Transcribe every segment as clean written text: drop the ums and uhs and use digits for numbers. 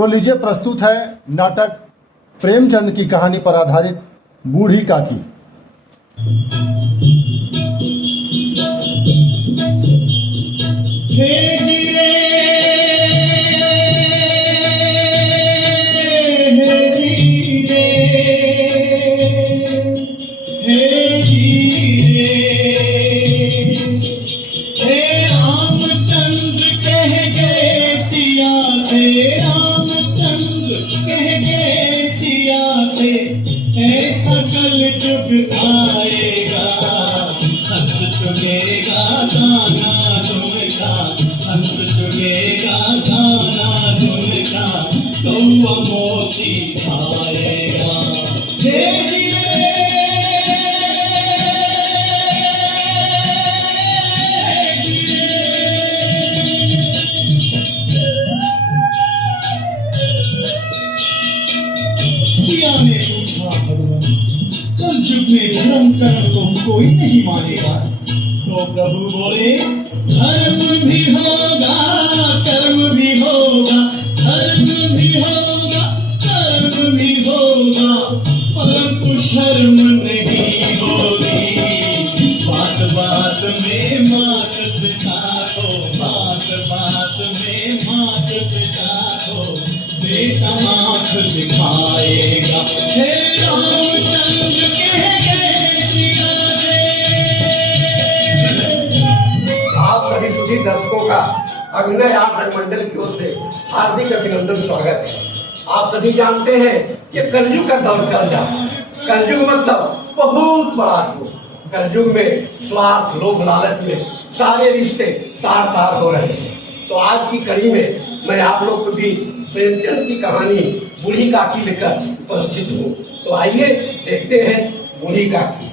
तो लीजिए प्रस्तुत है नाटक प्रेमचंद की कहानी पर आधारित बूढ़ी काकी। ऐसा कल जुग आएगा, हंस चुगेगा गाना धुन का, हंस चुगेगा गाना धुन का, कौआ मोती खाएगा। सिया ने पूछा, कल युग में धर्म कर्म को कोई नहीं मानेगा। तो प्रभु बोले, धर्म भी होगा कर्म भी होगा, धर्म भी होगा कर्म भी होगा, परंतु शर्म नहीं होगी। बात बात में मात पिता को, बात बात में मात पिता को बेटा आंख दिखाएगा। हे रामचंद्र कह गए सिया से। आप सभी सुधी दर्शकों का अभिनय आप मंडल की ओर से हार्दिक अभिनंदन स्वागत है। आप सभी जानते हैं ये कलयुग का दौर चल रहा है। कलयुग मतलब बहुत बड़ा युग। कलयुग में स्वार्थ लोभ लालच में सारे रिश्ते तार तार हो रहे हैं। तो आज की कड़ी में मैं आप लोग को भी प्रेमचंद की कहानी बूढ़ी काकी लेकर उपस्थित हूँ। तो आइए देखते हैं बूढ़ी काकी।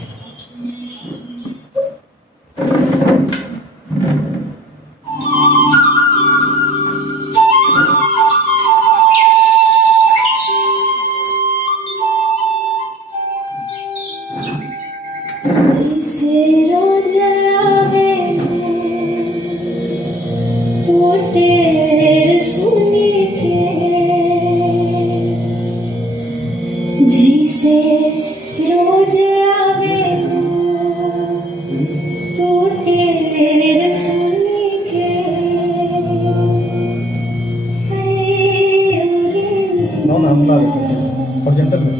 जैसे रोज आवे तो तेरे सुन के नो ना हम ला देते हैं प्रेजेंटर में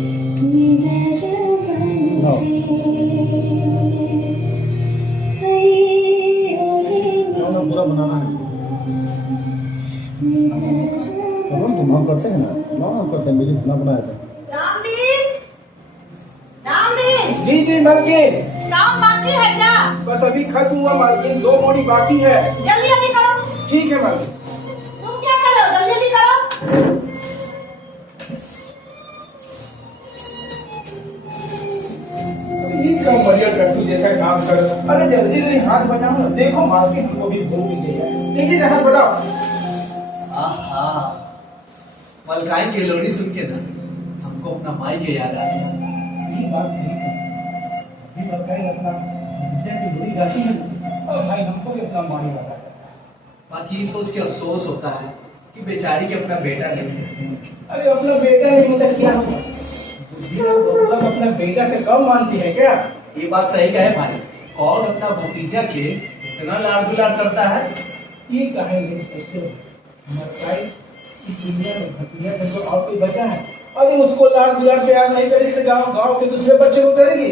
नो ना पूरा बनाना है। तुम हम करते हैं ना, नो हम करते हैं, मेरी ना बनाया था। जी जी मालकिन, काम बाकी है क्या? बस अभी खत्म हुआ मालकिन, 2 मोड़ी बाकी है। जल्दी जल्दी करो। ठीक है मालकिन। तुम क्या कर रहे हो? जल्दी जल्दी करो। ये क्या बढ़िया टट्टू जैसा काम कर। अरे जल्दी जल्दी हाथ बजाओ ना, देखो मालकिन हमको भी भूख लगी है। देखिए हाथ बढ़ाओ। आहा, मलकाई की लोरी सुन के ना हमको अपना माई के याद आ गया। ये बात सही है। अभी मलकाई अपना की बड़ी गाती है और भाई हमको भी अपना माई लगा है। बाकी सोच के अफसोस होता है कि बेचारी के अपना बेटा नहीं है। अरे अपना बेटा नहीं होता क्या होगा? बुद्धिराम अपना बेटा से कम मानती है क्या? ये बात सही कहे भाई। कौन अपना भतीजा के इतना लाड़ दुलार करता है? ये कहेंगे मलकाई इस दुनिया में भतीजा जब और कोई बचा है, अरे उसको लाड़ दुलार प्यार नहीं करेगी तो गाँव के दूसरे बच्चे को करेगी।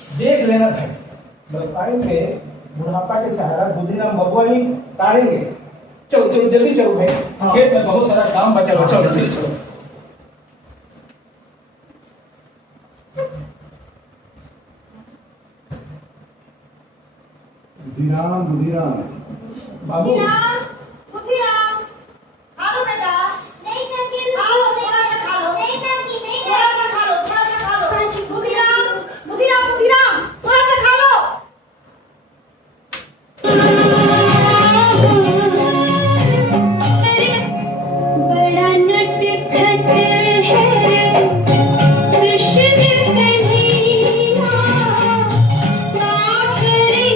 देख लेना भाई, मलकाई के बुढ़ापा के सहारा बुद्धिराम बबुआ ही तारेंगे। चलो चलो जल्दी चलो भाई। हाँ। खेत में बहुत सारा काम बचा हुआ। चलो जल्दी चलो। बुद्धिराम बाबू बुद्धिराम, खा लो बेटा। नहीं काकी, खा लो, थोड़ा सा खा लो। नहीं काकी, नहीं, थोड़ा सा खा लो, थोड़ा सा खा लो। बुद्धिराम बुद्धिराम बुद्धिराम, थोड़ा सा खा लो। बड़ा नटखट है कृष्ण कन्हैया, ना करे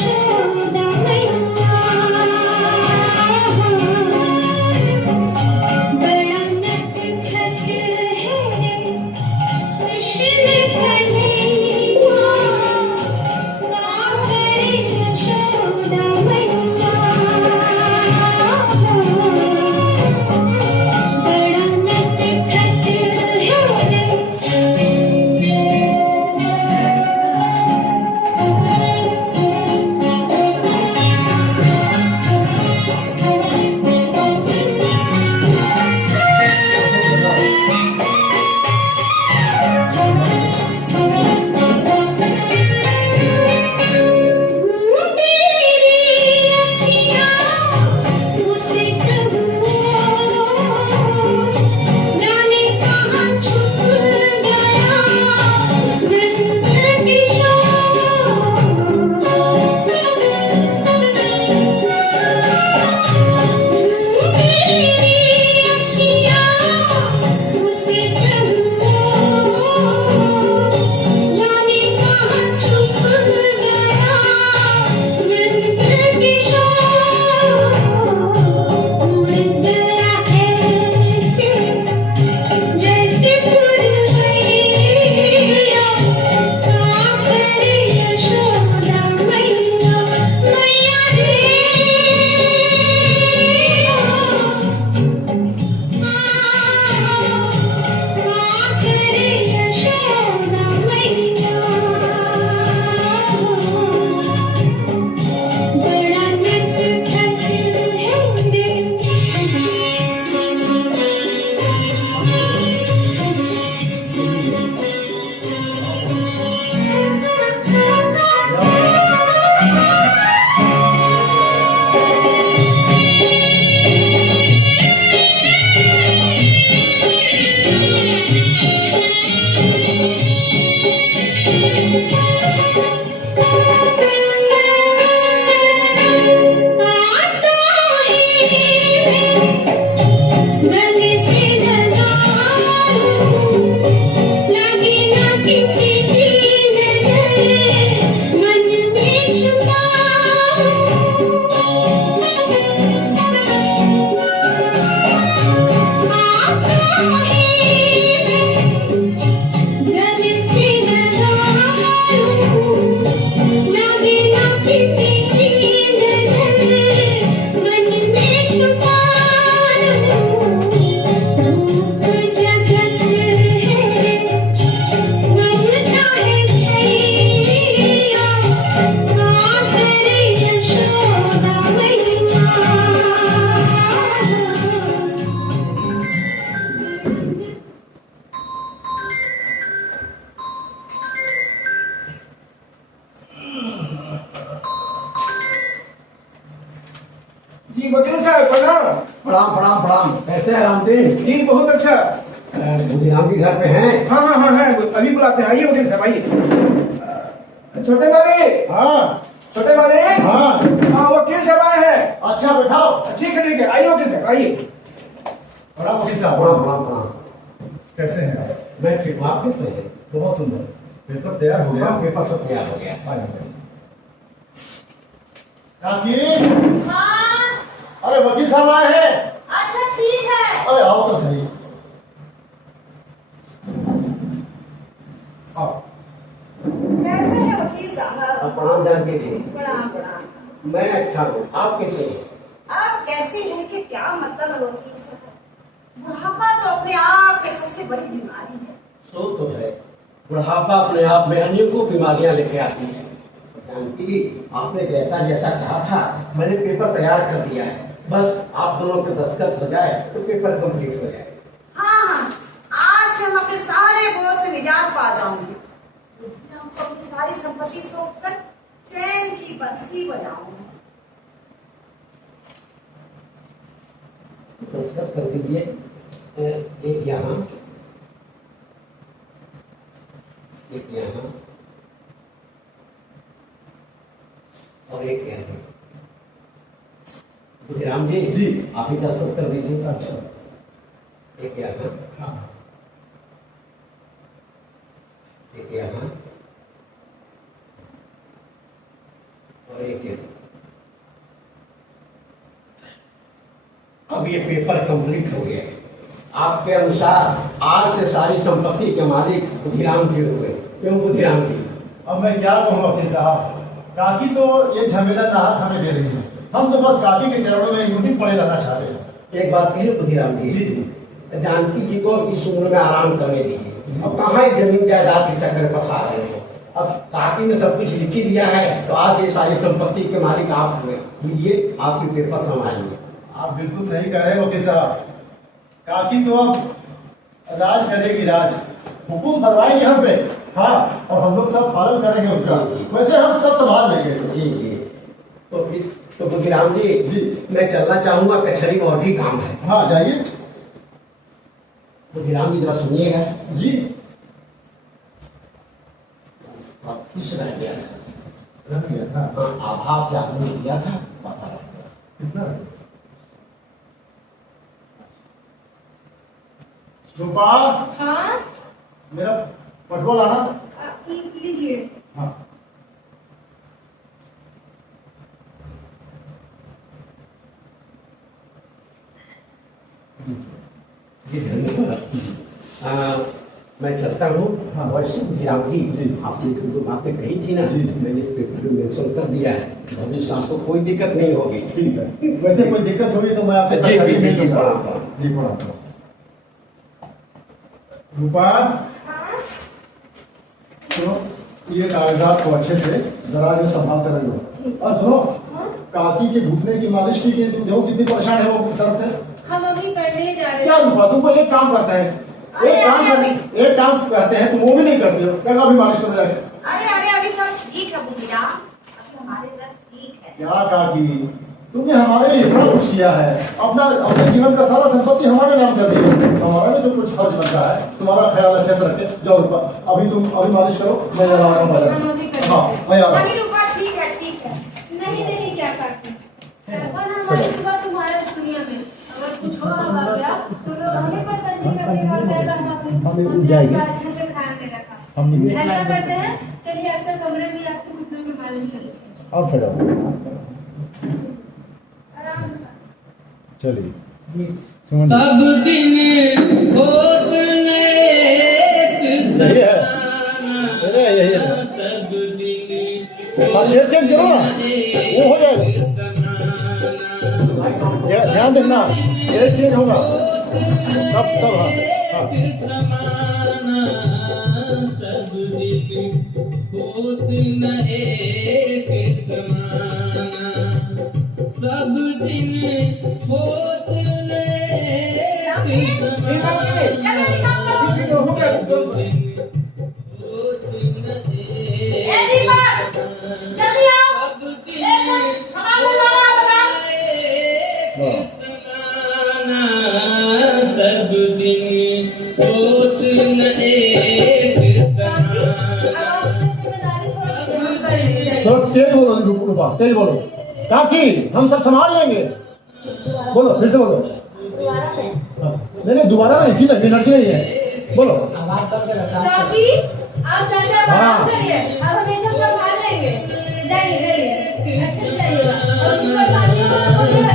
यशोदा मैया। साहब प्रणाम। प्रणाम प्रणाम प्रणाम। कैसे हैं रामदीन जी बहुत अच्छा। बुधिराम जी घर पे हैं? हाँ हाँ हाँ है, अभी बुलाते हैं, आइए वकील साहब आइए। छोटे मालिक, हाँ छोटे मालिक। हाँ हाँ वकील साहब आए हैं। अच्छा बैठाओ। ठीक है आइए वकील साहब आइए। प्रणाम वकील साहब। प्रणाम प्रणाम प्रणाम। कैसे हैं आप? मैं ठीक हूँ, आप कैसे हैं? बहुत सुंदर। पेपर तैयार हो गया? हाँ, पेपर सब तैयार हो गया। काकी, हाँ अरे वकील साहब आए हैं। अच्छा ठीक है। अरे आओ तो सही। आओ। कैसे है वकील साहब? प्रणाम जानकी जी। प्रणाम प्रणाम। मैं अच्छा हूँ, आप कैसे हैं? आप कैसे हैं कि क्या मतलब है वकील साहब? बुढ़ापा तो अपने आप में सबसे बड़ी बीमारी है। सो तो है, बुढ़ापा अपने आप में अनेकों बीमारियां लेके आती है। जानकी जी, आपने जैसा जैसा कहा था मैंने पेपर तैयार कर दिया है, बस आप दोनों के दस्तखत हो जाए तो पेपर कंप्लीट हो जाए। हाँ हाँ, आज से हम अपने सारे बोझ से निजात पा जाऊंगी। हमको अपनी सारी संपत्ति सौंप कर चैन की बंसी बजाऊंगी। दस्तखत कर दीजिए, एक यहाँ, एक यहाँ और एक यहाँ। बुधिराम जी जी। आप ही दस्तखत कर दीजिए। अच्छा। एक यहाँ, हाँ एक यहाँ और एक यहाँ। अब ये पेपर कंप्लीट हो गया है। आपके अनुसार आज से सारी संपत्ति के मालिक बुधिराम जी हो गए। क्यों बुधिराम जी? अब मैं क्या कहूँ वकील साहब, काकी तो ये झमेला नाहक हमें दे रही है। हम तो बस काकी के चरणों में यूं ही पड़े रहना चाह रहे हैं। एक बात कहिए बुधिराम जी। जी जी। जानकी जी को इस उम्र में आराम करने दीजिए। अब कहाँ ही जमीन जायदाद के चक्कर फंसा रहे हो। अब काकी ने सब कुछ लिख ही दिया है तो आज से सारी संपत्ति के मालिक आप हुए। लीजिए, आपके पेपर संभालिए। आप बिल्कुल सही कह रहे हैं वकील साहब। काकी तो अब राज करेगी, राज हुकुम फरमाएंगे हम पे। हाँ, और हम लोग सब पालन करेंगे उसका। वैसे हम सब संभाल लेंगे। जी जी। तो बुधिराम जी जी, मैं चलना चाहूंगा, कचहरी में और भी काम है। हाँ जाइए। बुधिराम जी जरा सुनिएगा। जी। आप खुश रह गया था। रख लिया था। हाँ, आभार क्या आपने दिया था पता रह गया। कितना? गोपाल, हाँ मेरा पटवा लाना। लीजिए। हाँ। जी धन्यवाद। मैं चलता हूँ। हाँ। वैसे बुधिराम जी जी। आपने जो बातें कही थी ना, जी, जी। मैंने इस पेपर में मेंशन कर दिया है। भविष्य आपको कोई दिक्कत नहीं होगी। ठीक है। वैसे कोई दिक्कत होगी तो मैं आपसे जी, कचहरी जी, में जी, मिलूंगा। प्रणाम। जी प्रणाम। रूपा, सुनो, ये कागजात को अच्छे से जरा जो संभाल कर रखो। और सुनो, काकी के घुटने की मालिश की तुम देखो कितनी परेशान है वो दर्द से। हम अभी करने ही जा रहे क्या रूपा, तुमको एक काम करता है, एक काम कहते हैं तुम वो भी नहीं करते हो। क्या अभी मालिश कर जाए? अरे अभी सब ठीक है बुधिया, अभी हमारे घर ठीक है। क्या काकी, तुमने हमारे लिए इतना कुछ किया है, अपने जीवन का सारा संपत्ति हमारे नाम कर दी। हमारा भी तो कुछ फर्ज बनता है, तुम्हारा ख्याल अच्छे से रखे। जाओ रूपा, अभी मालिश करो, मैं जा रहा हूँ बाजार। हाँ मैं आ रहा हूँ। अभी रूपा ठीक है ठीक है। नहीं क्या करती रहन हमारी सिवा तुम्हारे इस दुनिया में अगर कुछ और हवा गया तो लोग हमें पता नहीं कैसे करते हैं। हमने आपका अच्छे से ध्यान दे रखा। ऐसा करते हैं, चलिए आजकल कमरे में आपके घुटनों की मालिश करें। अब फिर आराम से। चलिए। तब दिन होत यही है। यही है। हाँ, चेंज करो ना, वो हो जाएगा। ध्यान देना, एयर चेंज होगा तब हाँ। सब दिन होत जल्दी काम करो। हो गया। ए दीपक, जल्दी आओ। सामान भिजवाना है बाजार। हाँ। तेज बोलो रूपा, तेज बोलो। काकी हम सब संभाल लेंगे। बोलो फिर से बोलो। नहीं दोबारा नहीं, इसी में एनर्जी नहीं है। बोलो काकी आप दरजा बंद करिए, अब हम ये सब संभाल लेंगे। जाइए जाइए, अच्छे से जाइएगा और कुछ परेशानी हो तो बोलिएगा,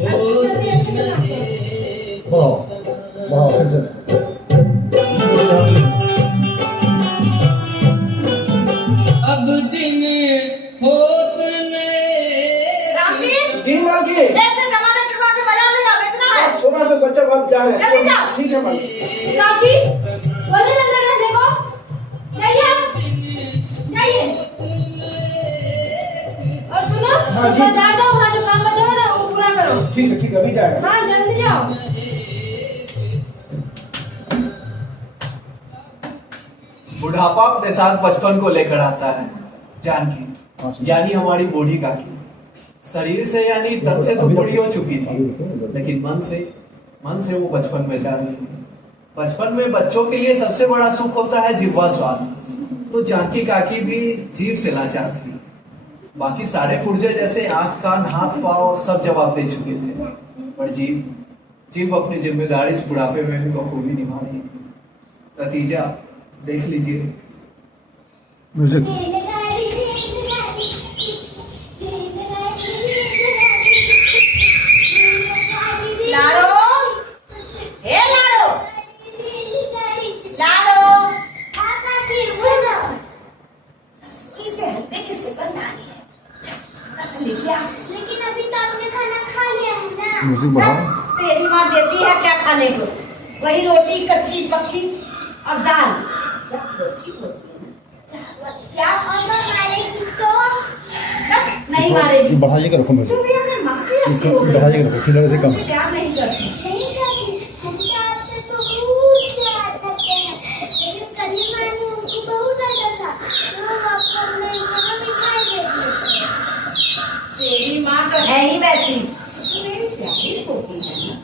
जल्दी अच्छे से काम करो। वाह फिर से अब दिन होत रामदीन जी मालकिन, ऐसे टमाटर टुकड़ा के बाजार ले जा, बेचना है। थोड़ा सा बच्चा बाहर जा रहे जल्दी जाओ। हैं। ठीक है मालकिन। काकी बोले अंदर रहने को, जाइए आप, जाइए। और सुनो, हाँ, जी। बाजार जाओ, वहाँ जो काम बचा है ना वो पूरा करो। ठीक है अभी जाएगा। हाँ जल्दी जाओ। बुढ़ापा अपने साथ बचपन को लेकर आता है जानकी, यानी हमारी बूढ़ी काकी। शरीर से यानी तन से तो बूढ़ी हो चुकी थी, लेकिन मन से वो बचपन में जा रही थी। बचपन में बच्चों के लिए सबसे बड़ा सुख होता है जिह्वा स्वाद। तो जानकी काकी भी जीभ से लाचार थी। बाकी सारे पुर्जे जैसे आंख कान हाथ पांव सब जवाब दे चुके थे, पर जीभ अपनी जिम्मेदारी इस बुढ़ापे में भी बखूबी निभा रही थी। नतीजा देख लीजिए। म्यूजिक। लाडो, हे लाडो, लाडो, सुनो, इसे हलवे की सुगंध आ रही है। चल, लेके आ। लेकिन अभी तो आपने खाना खा लिया है ना। म्यूजिक बढ़ाओ। तेरी माँ देती है क्या खाने को? वही रोटी कच्ची पक्की और दाल। जब रोटी होती है ना, क्या मारेगी तो नहीं मारेगी। बढ़ाइएगा रखो म्यूजिक। तू भी अपने माँ की ऐसी हो गई। बढ़ाइएगा रखो, चिल्लाने से कम। मुझसे प्यार नहीं करती। नहीं करती, हम तो आपसे तो बहुत प्यार करते हैं। लेकिन कली माँ ने उनको बहुत डांटा था, तो हम आपको अपने खाना मिठाई देते थे। तेरी माँ तो है ही वैसी। तू मेरी प्यारी पोती है ना।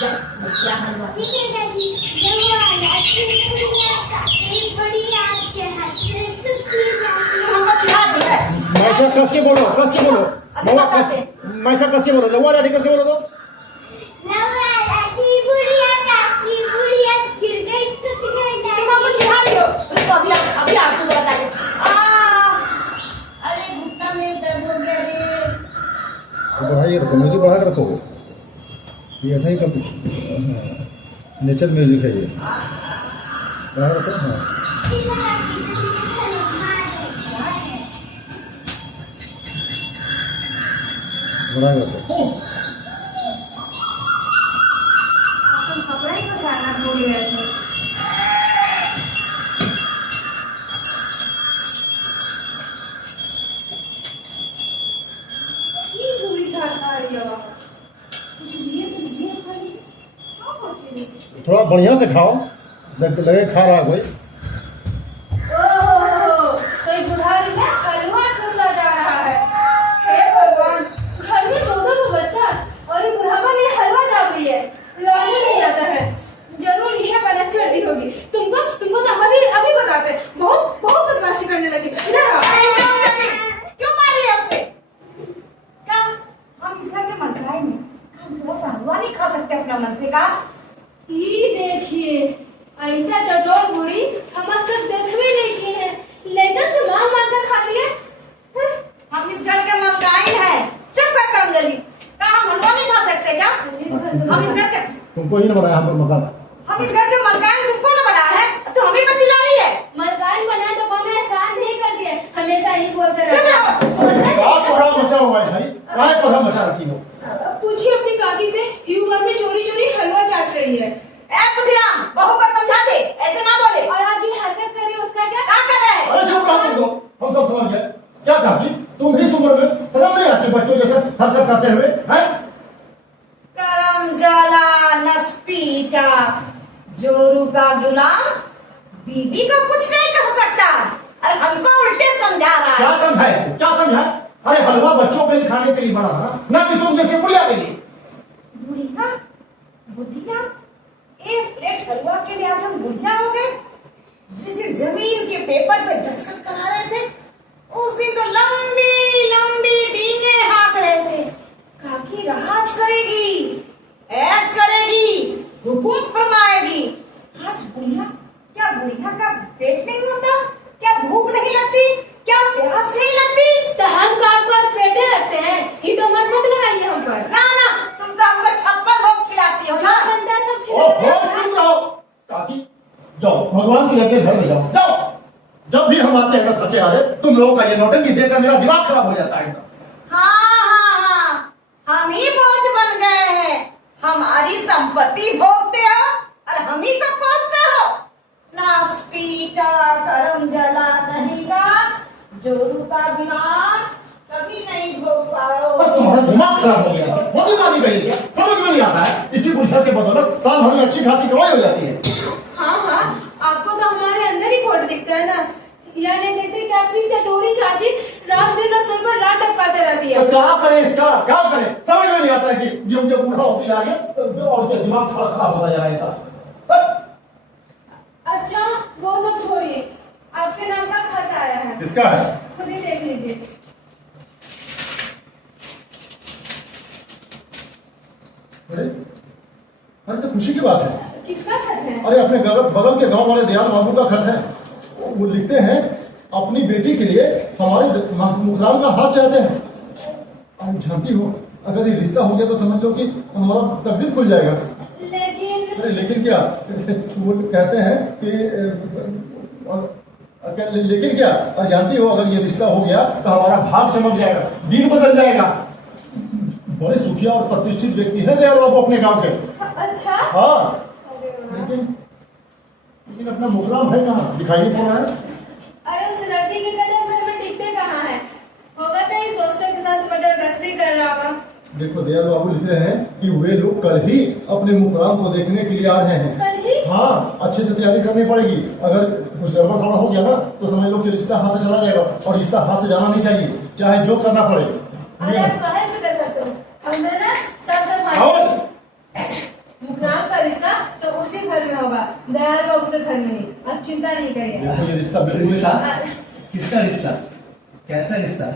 जब क्या हलवा ठीक है दादी, जब आया चिड़िया काफी बड़ी आपके हाथ से सुखी तू हमको चिढ़ा दी है। मायशा कस के बोलो, कस के बोलो। अभी मवा बताते। मायशा कस के बोलो, लवा लाठी कस के बोलो तो। बुढ़िया काची बुढ़िया गिर गई तो तुम हमको चिढ़ा रही हो। रुको अभी आप तू बता दे। अरे घुटना में दर्द हो गया रे। बढ़ाइएगा रखो, म्यूजिक बढ़ा के रखो। ये ऐसा ही कम नेचर म्यूजिक है ये। बढ़ा के रखो। हाँ बढ़ा के रखो। तुम कपड़ा ही पसारना भूल गए थे। ये पूरी खा रही हो। कुछ दिए तो दिए खाली। हाँ पहुंचे। थोड़ा बढ़िया से खाओ, जब लगे खा रहा कोई। ओह, तो ये बुढ़ारी में हलवा ठूसा जा रहा है। हे भगवान, घर में दो बच्चा और ये बुढ़ापा में हलवा चाप रही है। लौटने नहीं आता है। जरूर यह पलट चढ़ती होगी। तुमको तो अभी बताते। बहुत बदमाशी करने लगी। इधर आओ। क्यों मारी है उसे? क्या हम इस घर के मलकाई में हम थोड़ा सा हलवा नहीं खा सकते अपना मन से का? ये देखिए, ऐसा चटोर बूढ़ी हम आज तक देख भी नहीं की है, लेकिन से मार कर खाती है। हम इस घर के मलकाई है। चुप कर कंगली। क्या हम हलवा नहीं खा सकते क्या? हम इस घर के तुमको ही ना बनाया हम पर मकान। हम इस घर के मलकाई तुमको ना बना है तो हमें पर चिल्ला रही है। मलकान बनाए तो कौन एहसान नहीं करती है, हमेशा ही बोलते चुप रहते रहो। हैं। समझ रहे? आप कोहरा मचा हुआ है भाई, काय कोहरा मचा रखी हो। पूछिए अपनी काकी से, ये उम्र में चोरी हलवा चाट रही है। ए बुधिराम, बहू को समझा दे, ऐसे ना बोले। और आप ये हरकत कर रही है, उसका क्या? क्या कर रहे हैं? अरे चुप रहो तुम तो, हम सब समझ गए। क्या काकी, तुम इस उम्र में शर्म नहीं आती बच्चों जैसे हरकत करते हुए हैं? करम जला नस्पीटा, जोरू का गुलाम बीबी को कुछ नहीं कह सकता और हमको उल्टे समझा रहा क्या है। समझा इसको, क्या समझा? अरे हलवा बच्चों के लिए खाने के लिए बना था ना कि तुम जैसे बुढ़िया के लिए। बुढ़िया, बुढ़िया, एक प्लेट हलवा के लिए आज हम बुढ़िया हो गए। जिस दिन जमीन के पेपर पे दस्तखत करा रहे थे, शांति अपने घर में जाओ, जाओ। जब भी हम आते हैं ना थके हारे, तुम लोगों का ये नौटंकी देखकर मेरा दिमाग खराब हो जाता है एकदम। हाँ, हम ही बोझ बन गए हैं। हमारी संपत्ति भोगते हो और हम ही तो कोसते हो। नास पीटा करम जला नहीं का, जोरू का बिहार कभी नहीं भोग पाओ। बस तुम्हारा दिमाग खराब हो गया, मोदी मारी गई क्या? समझ में नहीं आता है। इसी बुझा के बदौलत साल भर में अच्छी खासी कमाई हो जाती है। हाँ हाँ, आपको तो हमारे अंदर ही खोट दिखता है ना। यह नहीं देखते कि आपकी चटोरी चाची रात दिन रसोई पर लात टपकाते रहती है। तो क्या करें इसका, क्या करें? समझ में नहीं आता है कि जब जब बूढ़ा होती जा रही है तो और क्या दिमाग थोड़ा खराब होता जा रहा है। अच्छा वो सब छोड़िए, आपके नाम का खत आया है। किसका है? खुद ही देख लीजिए। अरे अरे तो खुशी की बात है। किसका खत है? अरे अपने बगल के गांव वाले दयाल बाबू का खत है। वो लिखते हैं अपनी बेटी के लिए हमारे मुखराम का हाथ चाहते हैं। आप जानती हो अगर ये रिश्ता हो गया तो समझ लो कि हमारा तकदीर खुल जाएगा। लेकिन अरे लेकिन क्या? वो कहते हैं कि लेकिन क्या? और जानती हो अगर ये रिश्ता हो गया तो हमारा भाग चमक जाएगा, दिन बदल जाएगा। बड़े सुखिया और प्रतिष्ठित व्यक्ति है दयाल बाबू अपने गांव के। अच्छा हाँ लेकिन अपना मुखराम है कहाँ? दिखाई नहीं पड़ रहा है। अरे उस लड़की के गले घर में टिकटे कहाँ है? होगा कहीं दोस्तों के साथ मटर गश्ती कर रहा होगा। देखो दयाल बाबू लिख रहे हैं कि वे लोग कल ही अपने मुखराम को देखने के लिए आ रहे हैं। कल ही? हाँ, अच्छे से तैयारी करनी पड़ेगी। अगर कुछ गड़बड़ सड़बड़ हो गया ना तो समझ लो कि रिश्ता हाथ से चला जाएगा, और रिश्ता हाथ से जाना नहीं चाहिए, चाहे जो करना पड़े। अरे आप काहे फिक्र करते हो? हमने ना सब और मुखराम का रिश्ता तो उसी घर में होगा, दयाल बाबू के घर में नहीं। आप चिंता नहीं करिए। देखो ये रिश्ता बिल्कुल रिश्ता? किसका रिश्ता? कैसा रिश्ता?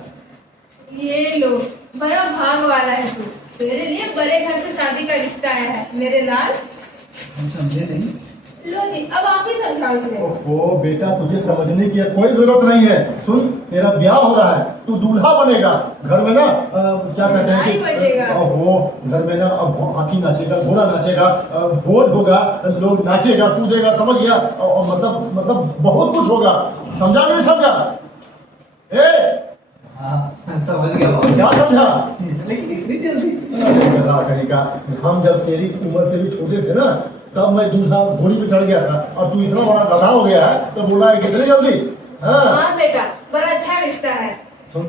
ये लो, बड़ा भाग वाला है तू। तेरे लिए बड़े घर से शादी का रिश्ता आया है मेरे लाल। हम समझे नहीं। लो जी, अब आप ही समझाओ इसे। ओफो बेटा, तुझे समझने की कोई जरूरत नहीं है। सुन, तेरा ब्याह हो रहा है, तू दूल्हा बनेगा। घर में ना क्या कहते हैं नाई बजेगा। वो घर में ना अब हाथी नाचेगा, घोड़ा नाचेगा, भोज होगा, लोग नाचेगा कूदेगा, समझ गया? और मतलब बहुत कुछ होगा। समझा नहीं समझा? ए हाँ समझ गया बाबू। क्या समझा? लेकिन इतनी जल्दी? गधा कहीं का। हम जब तेरी उम्र से भी छोटे थे ना तब मैं दूल्हा घोड़ी पे चढ़ गया था, और तू इतना बड़ा गधा हो गया है तो बोला है कितनी जल्दी? हाँ बेटा, बड़ा अच्छा रिश्ता है। सुन,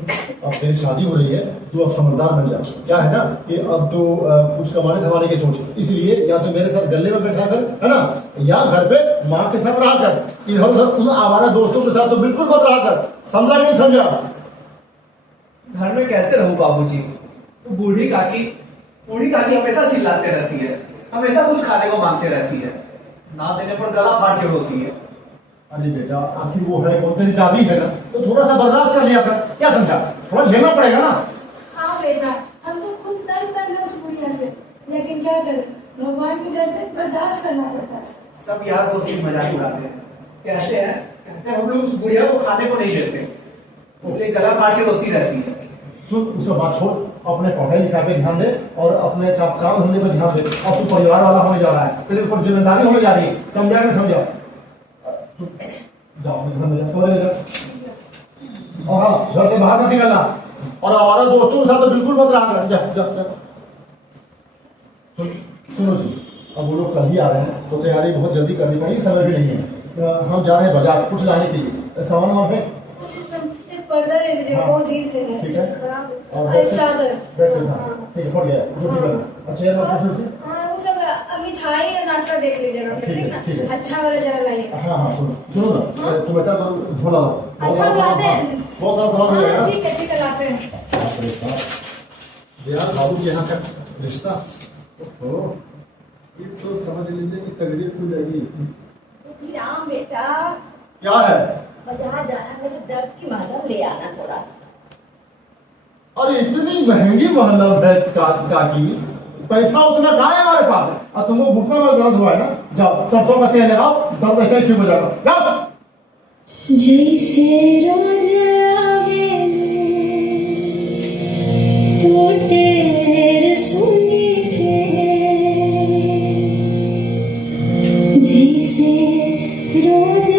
अब तेरी शादी हो रही है, तू अब समझदार बन जा। क्या है ना कि अब तू कुछ कमाने धमाने की सोच, इसलिए या तो मेरे साथ गले में बैठा कर, है ना, या घर पे माँ के साथ रहा कर। इधर उधर उन आवारा दोस्तों के साथ तो बिल्कुल मत रहा कर। समझा नहीं समझा? घर में कैसे रहूं बाबूजी? बूढ़ी काकी हमेशा चिल्लाते रहती है, हमेशा कुछ खाने को मांगते रहती है, ना देने पर गला फाड़ के रोती है। अरे बेटा, आखिर वो है कौन? तेरी दादी है ना, तो थोड़ा सा बर्दाश्त कर लिया कर। क्या समझा? थोड़ा झेलना पड़ेगा ना। हाँ बेटा, हम तो खुद तंग कर गए उस बुढ़िया से, लेकिन क्या करें, भगवान की डर से बर्दाश्त करना पड़ता है। सब यार दोस्त की मजाक उड़ाते हैं, कहते हैं हम लोग उस बुढ़िया को खाने को नहीं देते, इसलिए गला फाड़ के रोती रहती है। सुन, उससे बात छोड़, अपने पढ़ाई लिखाई पे ध्यान दे और अपने काम धंधे पे ध्यान दे। अब तू परिवार वाला होने जा रहा है, तेरे ऊपर जिम्मेदारी होने जा रही है। समझा कि समझा? जाओ घर में जाओ, और हाँ, घर से बाहर मत निकलना, और हमारा दोस्तों के साथ तो बिल्कुल मत रहा कर। जा जा जा। सुनो जी, अब वो लोग कल ही आ रहे हैं तो तैयारी बहुत जल्दी करनी पड़ेगी, समय भी नहीं है। हम जा रहे हैं बाजार कुछ लाने के लिए, सामान वहाँ पे पर्दा ले लीजिए, हाँ। बहुत दिन से है। ठीक है। खराब है। और और चादर। बैठ सकता है। ठीक है, पड़ गया है। जो ठीक है। अच्छा यार, और- कुछ हाँ, वो सब मिठाई और नाश्ता देख लीजिएगा, ठीक है, ठीक ना? ठीक है। अच्छा वाला जरा लाइएगा। हाँ हाँ, सुनो ना, तुम ऐसा करो, झोला लो। बहुत अच्छा सारा सामान- लाते हैं? बहुत सारा सामान हो हाँ, जाएगा। ठीक है लाते हैं। यार बाबू के यहाँ का रिश्ता, ओहो, ये तो समझ लीजिए कि तकदीर खुल जाएगी। राम बेटा, क्या है? बाजार जाना, मेरे दर्द की मालूम ले आना थोड़ा। अरे इतनी महंगी महल है काकी, पैसा उतना कहाँ है हमारे पास? और तुमको घुटना में दर्द हुआ है ना, जाओ सरसों का तेल लगाओ, दर्द ऐसे ही ठीक हो जाएगा। जाओ। जैसे रोज आवे तो टेर सुनी के, जैसे रोज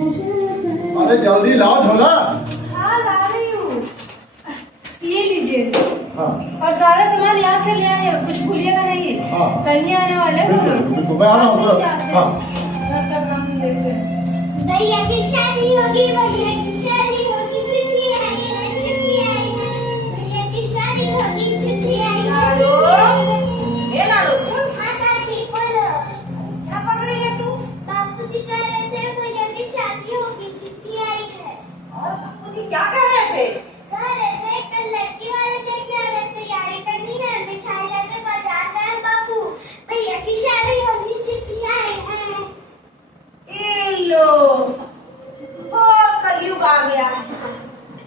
अरे जल्दी लाओ झोला। हाँ ला रही हूँ, ये लीजिए। हाँ और सारा सामान यहाँ से ले आए, कुछ भूलिएगा नहीं। हाँ। कल ही आने वाले हैं वो लोग। बिल्कुल, मैं आ रहा हूँ तुरंत। हाँ घर का काम देख रहे हैं। भैया की शादी होगी, भैया की शादी होगी, छुट्टी आई है, छुट्टी आई है। भैया की शादी होगी, छुट्टी आई है। ये लाडो सुन, हाँ दादी बोलो। क्या पढ़ रही है तू? बापूजी कह रहे थे भैया की शादी होगी, छुट्टी आई है। और बापूजी क्या कह रहे थे? कह रहे थे कल लड़की वाले देखने आ रहे, तैयारी करनी है, मिठाई लेने बाजार गए हैं बापू। भैया की शादी होगी, छुट्टी आई है। ए लो, और कलयुग आ गया।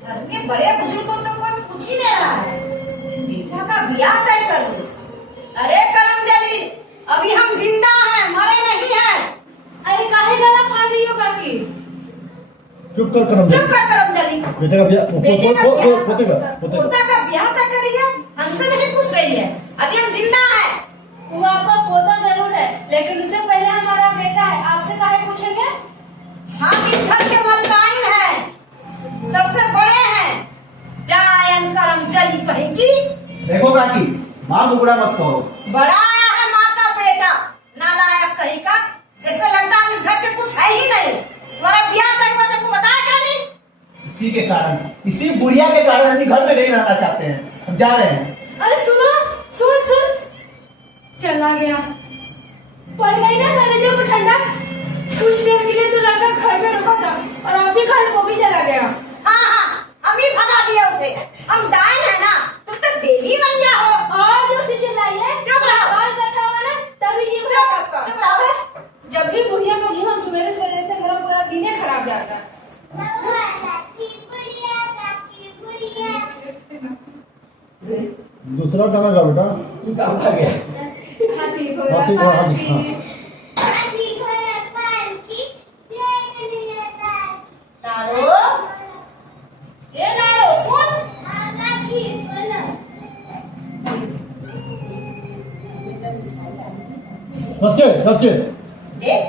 घर में बड़े बुजुर्गों तो कोई पूछ ही नहीं रहा है। बेटा का ब्याह तय कर दो। अरे करमजली, अभी हम जिंदा हैं, मरे नहीं हैं। अरे काहे गाना खा रही हो काकी? चुप कर करम। चुप कर करमजली। बेटे का ब्याह बेटे का ब्याह, पोते का पोता का ब्याह तय करी है, हमसे नहीं पूछ रही है। अभी हम जिंदा हैं। वो आपका पोता जरूर है, लेकिन उससे पहले हमारा बेटा है। आपसे काहे पूछेंगे? हम इस घर के मलकाइन हैं, सबसे बड़े हैं। जायन करमजली कहेगी। देखो काकी, माँ बुगड़ा मत कहो। बड़ा आया है माँ का बेटा, नालायक कहीं का। जैसे लगता है इस घर के कुछ है ही नहीं। तुम्हारा ब्याह तय हुआ, तुमको बताया क्या नहीं? इसी के कारण, इसी बुढ़िया के कारण हम घर में नहीं रहना चाहते हैं। हम जा रहे हैं। अरे सुनो, सुन सुन, चला गया। पड़ गई ना कलेजे में ठंडा। कुछ देर के लिए तो लड़का घर में रुका था और अभी घर को भी चला गया। हाँ हाँ, हम ही भगा दिया उसे। हम डायन है ना, तुम तो देवी मैया हो। और जोर से चिल्लाइए। चुप रहो। आवाज इकट्ठा हुआ ना तभी ये हुआ आपका। चुप रहो। जब भी बुढ़िया का मुंह हम सवेरे सवेरे देखते मेरा पूरा दिन ही खराब जाता है। बबुआ काकी बुढ़िया, काकी बुढ़िया। दूसरा गाना गा बेटा। तू कहाँ भाग गया? हाथी घोड़ा हाथी घोड़ा, पालकी। हाँ। हाथी घोड़ा पालकी, जय निरंकार। लाडो, ये लाडो सुन। हाँ काकी बोलो। कस के देख,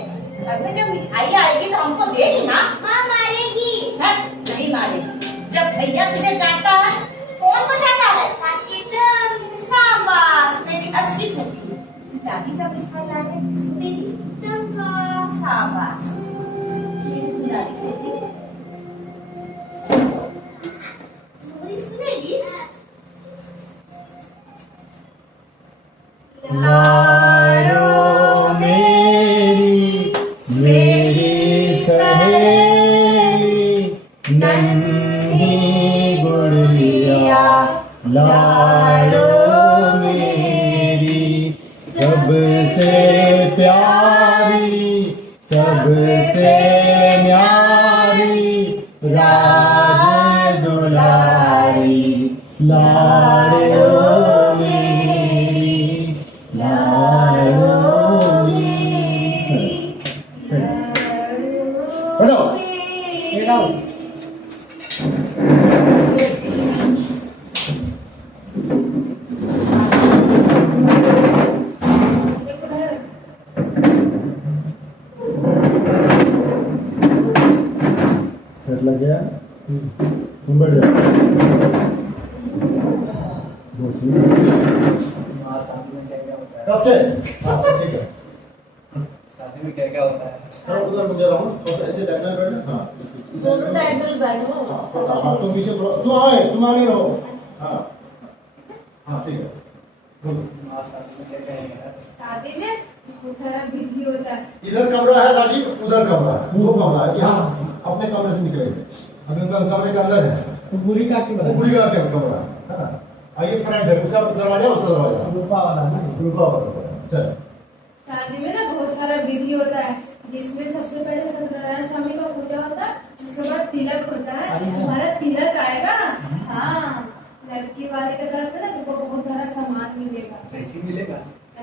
घर में जब मिठाई आएगी तो हमको देगी ना। माँ मारेगी। नहीं मारेगी। जब भैया तुझे डांटता है, कौन बचाता है? काकी तुम। शाबाश, मेरी अच्छी पुत्री। दादी जब मिठाई लाए सुनती थी। तुमको। शाबाश, मेरी दादी कहती है। लोरी सुनेगी? लाडो मेरी सहेली नन्ही गुड़िया, लाडो मेरी सबसे प्यारी, सबसे न्यारी, राज दुलारी, लाडो मेरी, लाडो मेरी। बैठो। सेट लग गया। तुम बैठ जाओ। माँ शादी में क्या क्या होता है? कस के। हाँ ठीक है। शादी में क्या क्या होता है? चलो उधर मुझे रहो तो ऐसे डायगोनल बैठो। हाँ दोनों डायगोनल बैठो। हाँ तुम नीचे तुम आगे रहो। हाँ हाँ ठीक है। बोलो। माँ शादी में क्या क्या है? शादी में बहुत सारा विधि होता है। इधर कमरा है राजीव, उधर कमरा है, दो कमरा है। यहाँ अपने कमरे से निकलेंगे। अभी उनका कमरे के अंदर है। तो बुरी का की वो बुढ़ी का क्या कमरा है ना? आइए फ्रंट है, उसका दरवाजा, उसका दरवाजा रूपा वाला ना। रुका हुआ। चल शादी में ना बहुत सारा विधि होता है, जिसमें सबसे पहले सत्यनारायण स्वामी का पूजा होता है, उसके बाद तिलक होता है। तुम्हारा तिलक आएगा। हाँ, लड़की वाले की तरफ से ना तुमको बहुत सारा सामान मिलेगा। कैची मिलेगा?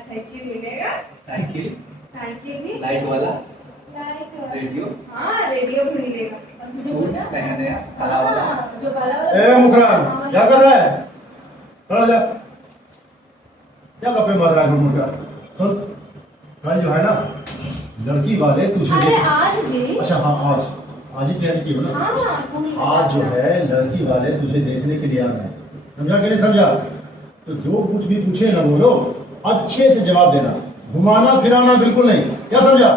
कैची मिलेगा, साइकिल, साइकिल भी, लाइट वाला, लाइट, रेडियो, हाँ रेडियो भी मिलेगा। और तुझे सूट पता? नया नया काला वाला। हाँ, जो काला वाला। ए मुखरान क्या कर रहा है? खड़ा हो जा। क्या गप्पे मार रहा है घूम कर? सुन, कल जो है ना लड़की वाले तुझे अरे आज जी। अच्छा हाँ आज आज ही तैयारी की हो ना? हाँ पूरी आज जो है लड़की वाले तुझे देखने के लिए आ रहे हैं, समझा कि नहीं समझा? तो जो कुछ भी पूछे ना बोलो, अच्छे से जवाब देना, घुमाना फिराना बिल्कुल नहीं, क्या समझा?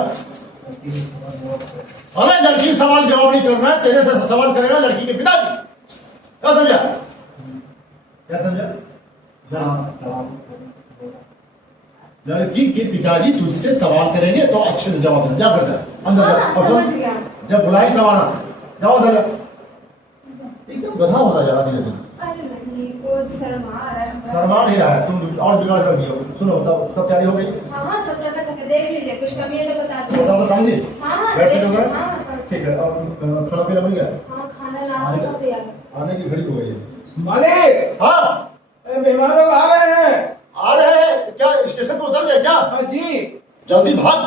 हमें लड़की से सवाल जवाब नहीं करना है, तेरे से सवाल करेगा लड़की के पिताजी, क्या समझा? क्या समझा? लड़की के पिताजी तुझसे सवाल करेंगे तो अच्छे से जवाब देना, जा कर अंदर जा। हाँ, और समझ तुम? गया। जब बुलाई तब आना, जाओ अंदर जा। एकदम गधा होता जा रहा धीरे धीरे, अरे नहीं वो शर्मा रहा है। शर्मा नहीं रहा है, तुम और बिगाड़ कर दियो। सुनो तब सब तैयारी हो गई? हाँ हाँ सब जगह तक देख लीजिए, कुछ कमी है तो बता दीजिए। बता तो समझी? हाँ हाँ बैठ देख सकते हो लीजिए, क्या? हाँ सब ठीक है, और खाना पीना बन गया? हाँ खाना नाश्ता सब तैयार है। आने की घड़ी हो गई है। मालिक, हाँ अरे मेहमान लोग आ रहे हैं। आ रहे हैं क्या? स्टेशन पे उतर गए क्या? हाँ जी। जल्दी भाग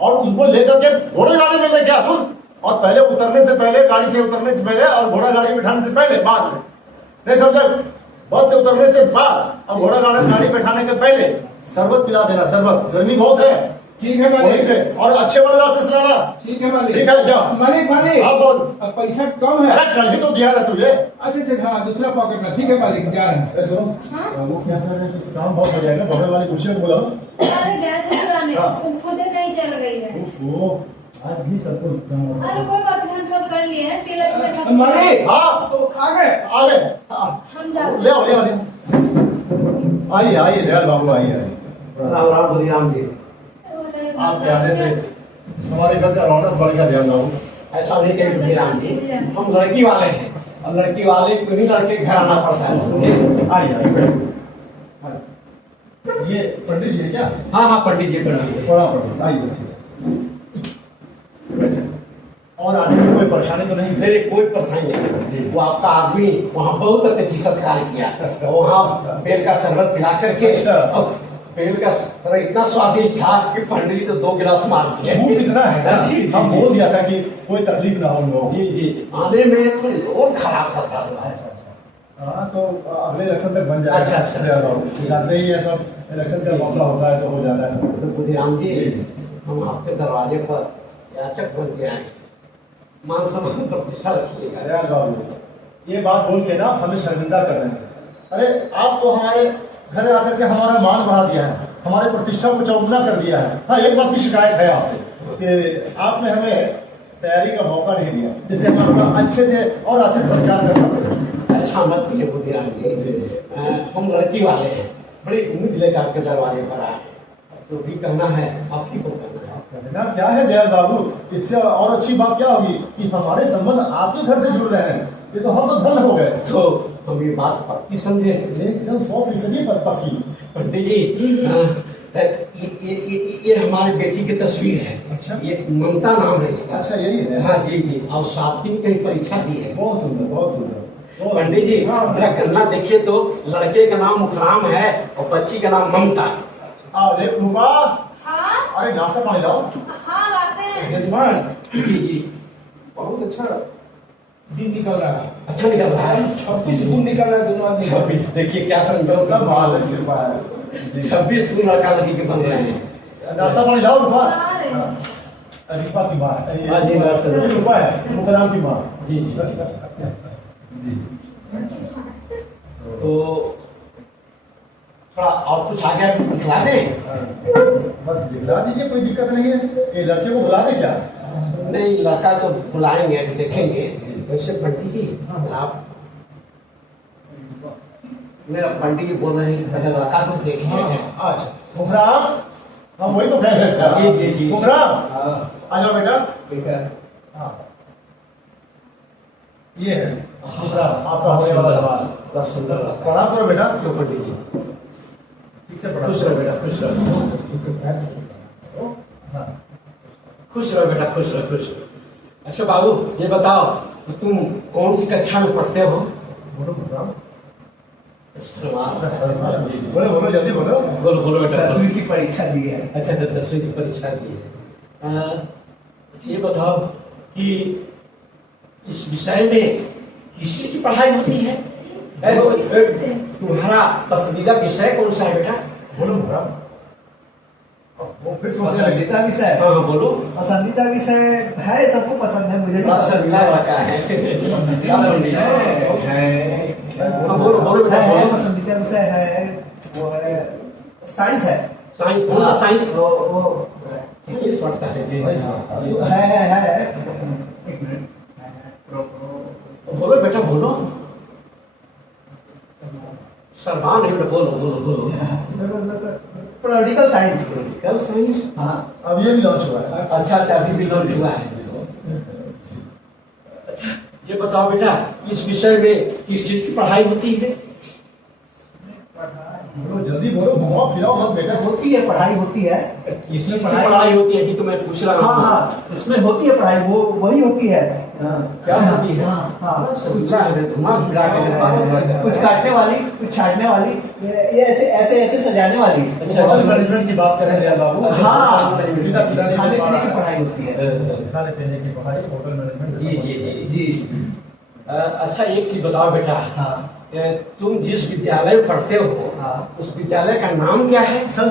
और उनको लेकर के घोड़े गाड़ी में लेके आ। सुन, और पहले उतरने से पहले, गाड़ी से उतरने से पहले और घोड़ा गाड़ी में बैठाने से पहले, बाद में नहीं समझे? बस से उतरने से बाद और घोड़ा गाड़ी बैठाने के पहले शरबत पिला देना, शरबत, गर्मी बहुत है। ठीक है वहीं मालिक। पे, और अच्छे वाले रास्ते से लाना। ठीक है मालिक। ठीक है, जाओ। मालिक मालिक, हाँ बोल। अब पैसा कम है। अरे कल ही तो दिया है तुझे। अच्छा अच्छा, हाँ दूसरा पॉकेट में। ठीक है मालिक, जा रहे हैं। अरे सुनो, हाँ? वो क्या कर रहे हैं कि काम बहुत हो जाएगा, बगल वाली कुर्सी को बुलाओ। अरे गए थे चुराने, हाँ। खुद कहीं चल गई है। ओहो, आज भी सबको अरे कोई बात नहीं, हम सब कर लिए हैं, तिलक में सब। मालिक, हाँ तो आ गए। आ गए। हाँ, हम जाते ले आओ ले आओ ले आओ। आइए आइए दयाल बाबू, आइए आइए। राम राम बलिराम जी। आपके आने से हमारे घर का रौनक बढ़ गया दयाल बाबू। ऐसा नहीं कहीं बलिराम जी, हम लड़की वाले हैं और लड़की वाले को ही लड़के घर आना पड़ता है, समझे? आइए आइए बैठो। ये पंडित जी है क्या? हाँ हाँ पंडित जी, पंडित जी। बड़ा पंडित, आइए बैठिए। और आने में कोई परेशानी तो नहीं? मेरे कोई परेशानी नहीं। वो आपका आदमी वहाँ बहुत अतिथि सत्कार किया और वहाँ बेल का शरबत पिला करके, और बेल का शरबत इतना स्वादिष्ट था कि पंडित जी तो 2 गिलास मार दिए। भूख इतना है ना, हम बोल दिया था कि कोई तकलीफ ना हो उन लोगों को। जी जी, आने में थोड़ी और खराब था। हाँ तो अगले इलेक्शन तक बन जाएगा। अच्छा। दयाल बाबू जानते ही है सब, इलेक्शन का मामला होता है तो हो जाता है सब। तो बुद्धिराम जी, जी। हम आपके दरवाजे पर याचक बन के आए, मान सम्मान प्रतिष्ठा रखिएगा। दयाल बाबू ये बात बोल के ना हमें शर्मिंदा कर रहे हैं। अरे आप तो हमारे घर आकर के हमारा मान बढ़ा दिया है, हमारे प्रतिष्ठा को चौगुना कर दिया है। हाँ एक बात की शिकायत है आपसे कि आपने हमें तैयारी का मौका नहीं दिया, जिससे हम आपका अच्छे से और आतिथ्य सत्कार कर पाते। ऐसा मत कीजिए बुद्धिराम जी, हम लड़की वाले हैं, बड़ी उम्मीद लेकर आपके दरवाजे पर आए, तो भी कहना है आप ही को कहना है। कहना क्या है दयाल बाबू, इससे और अच्छी बात क्या होगी कि हमारे संबंध आपके घर से जुड़ रहे हैं। ये तो हम तो धन हो गए। तो हम ये बात पक्की समझे। एकदम 100% पर पक्की। पंडित जी, ये हमारे बेटी की तस्वीर है। अच्छा। ये ममता नाम है इसका। अच्छा यही है। हाँ जी जी, और 7वीं की परीक्षा दी है। बहुत सुंदर बहुत सुंदर। पंडित जी, मेरा गन्ना देखिए तो लड़के का नाम मुखराम है और बच्ची का नाम ममता। अरे रूपा, हाँ अरे नाश्ता पानी लाओ। हाँ लाते हैं। यजमान जी जी, बहुत अच्छा दिन निकल रहा है। अच्छा निकल रहा है। 26 गुण निकल रहा है दोनों आदमी। 26, देखिए क्या संयोग, सब बात है, कृपा है। 26 गुण लड़का लड़की के बन रहे हैं। नाश्ता पानी लाओ रूपा। ला रहे हैं। रूपा की माँ, हाँ जी, नाश्ता। ये रूपा है, मुखराम की माँ। जी जी जी। तो थोड़ा और कुछ आगे दिखला दें। बस दिखला दीजिए, कोई दिक्कत नहीं है। ये लड़के को बुला दे क्या? नहीं, लड़का तो बुलाएंगे, अभी देखेंगे। वैसे पंडित जी, आप मेरा पंडित जी बोल रहे हैं कि पहले लड़का को देखिए। अच्छा मुखराम, हम वही तो कह रहे थे। जी, जी, जी। मुखराम हाँ, आ जाओ बेटा। ठीक है। हाँ ये है मुखराम, आपका होने वाला सवाल। बहुत सुंदर लड़का। प्रणाम करो बेटा। तो पंडित जी, ठीक से प्रणाम करो बेटा, खुश रहो। हाँ। खुश रहो बेटा, खुश रहो, खुश रहो। अच्छा बाबू, ये बताओ कि तुम कौन सी कक्षा में पढ़ते हो? बोलो मुखराम। जी, बोलो बोलो जल्दी बोलो। बोलो बोलो बेटा। 10वीं की परीक्षा दी है। अच्छा अच्छा, 10वीं की परीक्षा दी है। अच्छा ये बताओ कि इस विषय में किस चीज की पढ़ाई होती है? तुम्हारा पसंदीदा विषय कौन सा है बेटा? बोलो मुखराम। वो फिर सोचने लगे। पसंदीदा विषय हाँ बोलो। पसंदीदा विषय है, सबको पसंद है, मुझे भी पसंदीदा होता है। पसंदीदा विषय है। हाँ, बोलो बोलो बेटा है, बोलो। पसंदीदा विषय है, वो है साइंस है। साइंस, कौन सा साइंस? वो साइंस पढ़ता है जी। है। एक मिनट। बोलो बेटा बोलो। सरमान है बेटा, बोलो बोलो बोलो। Political science. Political science. हाँ, अब ये भी लॉन्च हुआ है। अच्छा अच्छा, अभी भी लॉन्च हुआ है। अच्छा, ये बताओ बेटा, इस विषय में किस चीज की पढ़ाई होती है? बोलो जल्दी बोलो, घुमाओ फिराओ मत बेटा। होती है, पढ़ाई होती है। इसमें पढ़ाई होती है कि तो मैं पूछ रहा हूँ। हाँ, इसमें होती है पढ़ाई, वो वही होती है। क्या होती है? हाँ, समझा है, दिमाग फिरा के कुछ काटने वाली, कुछ छाटने वाली, ये ऐसे सजाने वाली। होटल मैनेजमेंट की बात करें दयाल बाबू। हाँ, सीधा सीधा नहीं खाने बोल पीने पा की रहा पढ़ाई होती है। है। खाने पीने की पढ़ाई होटल मैनेजमेंट। जी जी जी जी। अच्छा, एक चीज बताओ बेटा, हाँ, तुम जिस विद्यालय में पढ़ते हो, हाँ। उस विद्यालय का नाम क्या है? बच्चा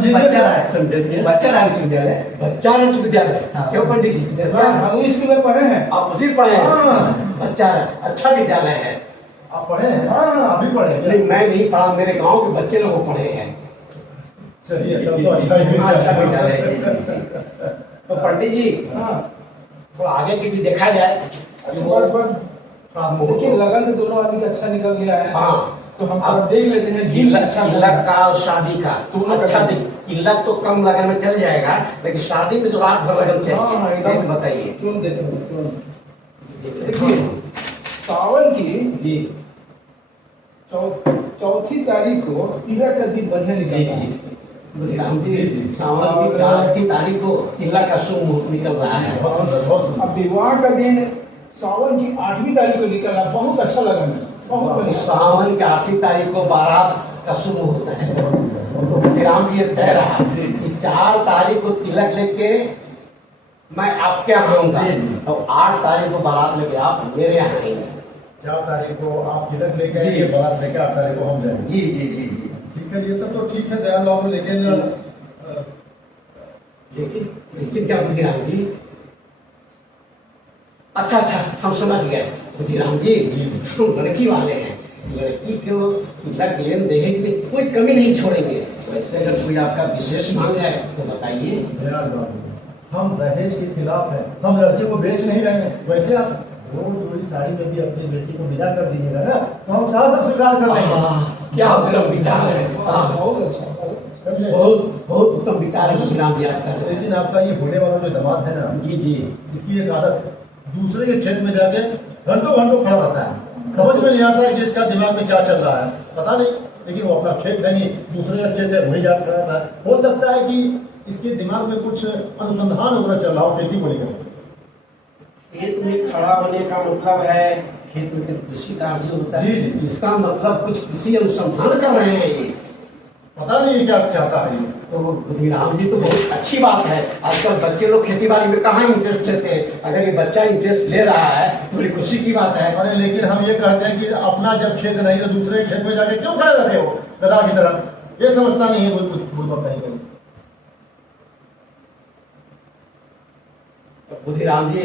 राय विश्वविद्यालय। बच्चा है विद्यालय। हाँ। क्यों पंडित जी? हम स्कूल में पढ़े हैं। आप उसी पढ़े हैं? हाँ। बच्चा है, अच्छा विद्यालय है। आप पढ़े हैं? हाँ। आप भी पढ़े हैं क्या? नहीं, मैं नहीं पढ़ा, मेरे गांव के बच्चे लोग पढ़े हैं। चलिए तब तो अच्छा ही हाँ, अच्छा विद्यालय है। तो पंडित जी, हाँ। थोड़ा आगे के भी देखा जाए। बस बस देखिए, लगन तो दोनों आदमी का अच्छा निकल गया है। हाँ, तो हम थोड़ा देख लेते हैं। तिलक का और शादी का दोनों का अच्छा लगन। दिख। तिलक तो कम लगन में चल जाएगा, लेकिन शादी में तो रात भर लगन हाँ, चाहिए। एकदम। एक बताइए। क्यों देते हो? क्यों? देखिए, सावन की जी चौथी तारीख को तिलक का दिन बढ़िया निकलता है। बुधिराम जी, जी, जी। सावन की 4 तारीख को तिलक का शुभ मुहूर्त निकल रहा है। अब विवाह का दिन सावन की 8वीं तारीख को निकला, बहुत अच्छा लगा मुझे, बहुत बढ़िया। सावन की 8वीं तारीख को बारात का शुभ मुहूर्त है। तो बुधिराम जी ये तय रहा कि 4 तारीख को तिलक लेके मैं आपके यहाँ आऊंगा, जी, जी। और 8 तारीख को बारात लेके आप मेरे यहाँ आएंगे। 4 तारीख को आप तिलक लेके आएंगे, बारात लेके 8 तारीख को हम जाएंगे। जी जी जी जी। ठीक है, ये सब तो ठीक है दयाल बाबू, लेकिन लेकिन क्या बुधिराम जी? अच्छा अच्छा, हम समझ गए बुधिराम जी। हम लड़की वाले हैं, लड़की को तिलक लेन दहेज में कोई कमी नहीं छोड़ेंगे। वैसे अगर कोई आपका विशेष मांग है तो बताइए। दयाल बाबू, हम दहेज के खिलाफ हैं, हम लड़की को बेच नहीं रहे हैं। वैसे आप 2 जोड़ी साड़ी में भी अपनी बेटी को विदा कर दीजिएगा ना, तो हम साहस से स्वीकार कर लेंगे। क्या उत्तम विचार है। बहुत अच्छा। समझे? बहुत बहुत उत्तम विचार है बुधिराम जी आपका। लेकिन आपका ये होने वाला जो दामाद है ना, जी जी। इसकी एक आदत है, दूसरे के खेत में जाके घंटों घंटों खड़ा रहता है। समझ में नहीं आता है कि इसका दिमाग में क्या चल रहा है, पता नहीं। लेकिन वो अपना खेत है नहीं, दूसरे का खेत है, वही जाकर खड़ा रहता है। हो सकता है कि इसके दिमाग में कुछ अनुसंधान वगैरह चल रहा हो खेती को लेकर। खेत में खड़ा होने का मतलब है खेत में कृषि कार्य होता है। जी, जी। इसका मतलब कुछ कृषि अनुसंधान कर रहे हैं ये। पता नहीं क्या चाहता है ये। तो बुधिराम जी तो बहुत अच्छी बात है। आजकल बच्चे लोग खेती बाड़ी में कहाँ इंटरेस्ट लेते हैं। अगर ये बच्चा इंटरेस्ट ले रहा है तो बड़ी खुशी की बात है। अरे लेकिन हम ये कहते हैं कि अपना जब खेत नहीं तो दूसरे खेत में जाके क्यों खड़े रहते हो गधा की तरह? ये समझता नहीं है बुढ़बक कहीं कहीं। बुधिराम जी,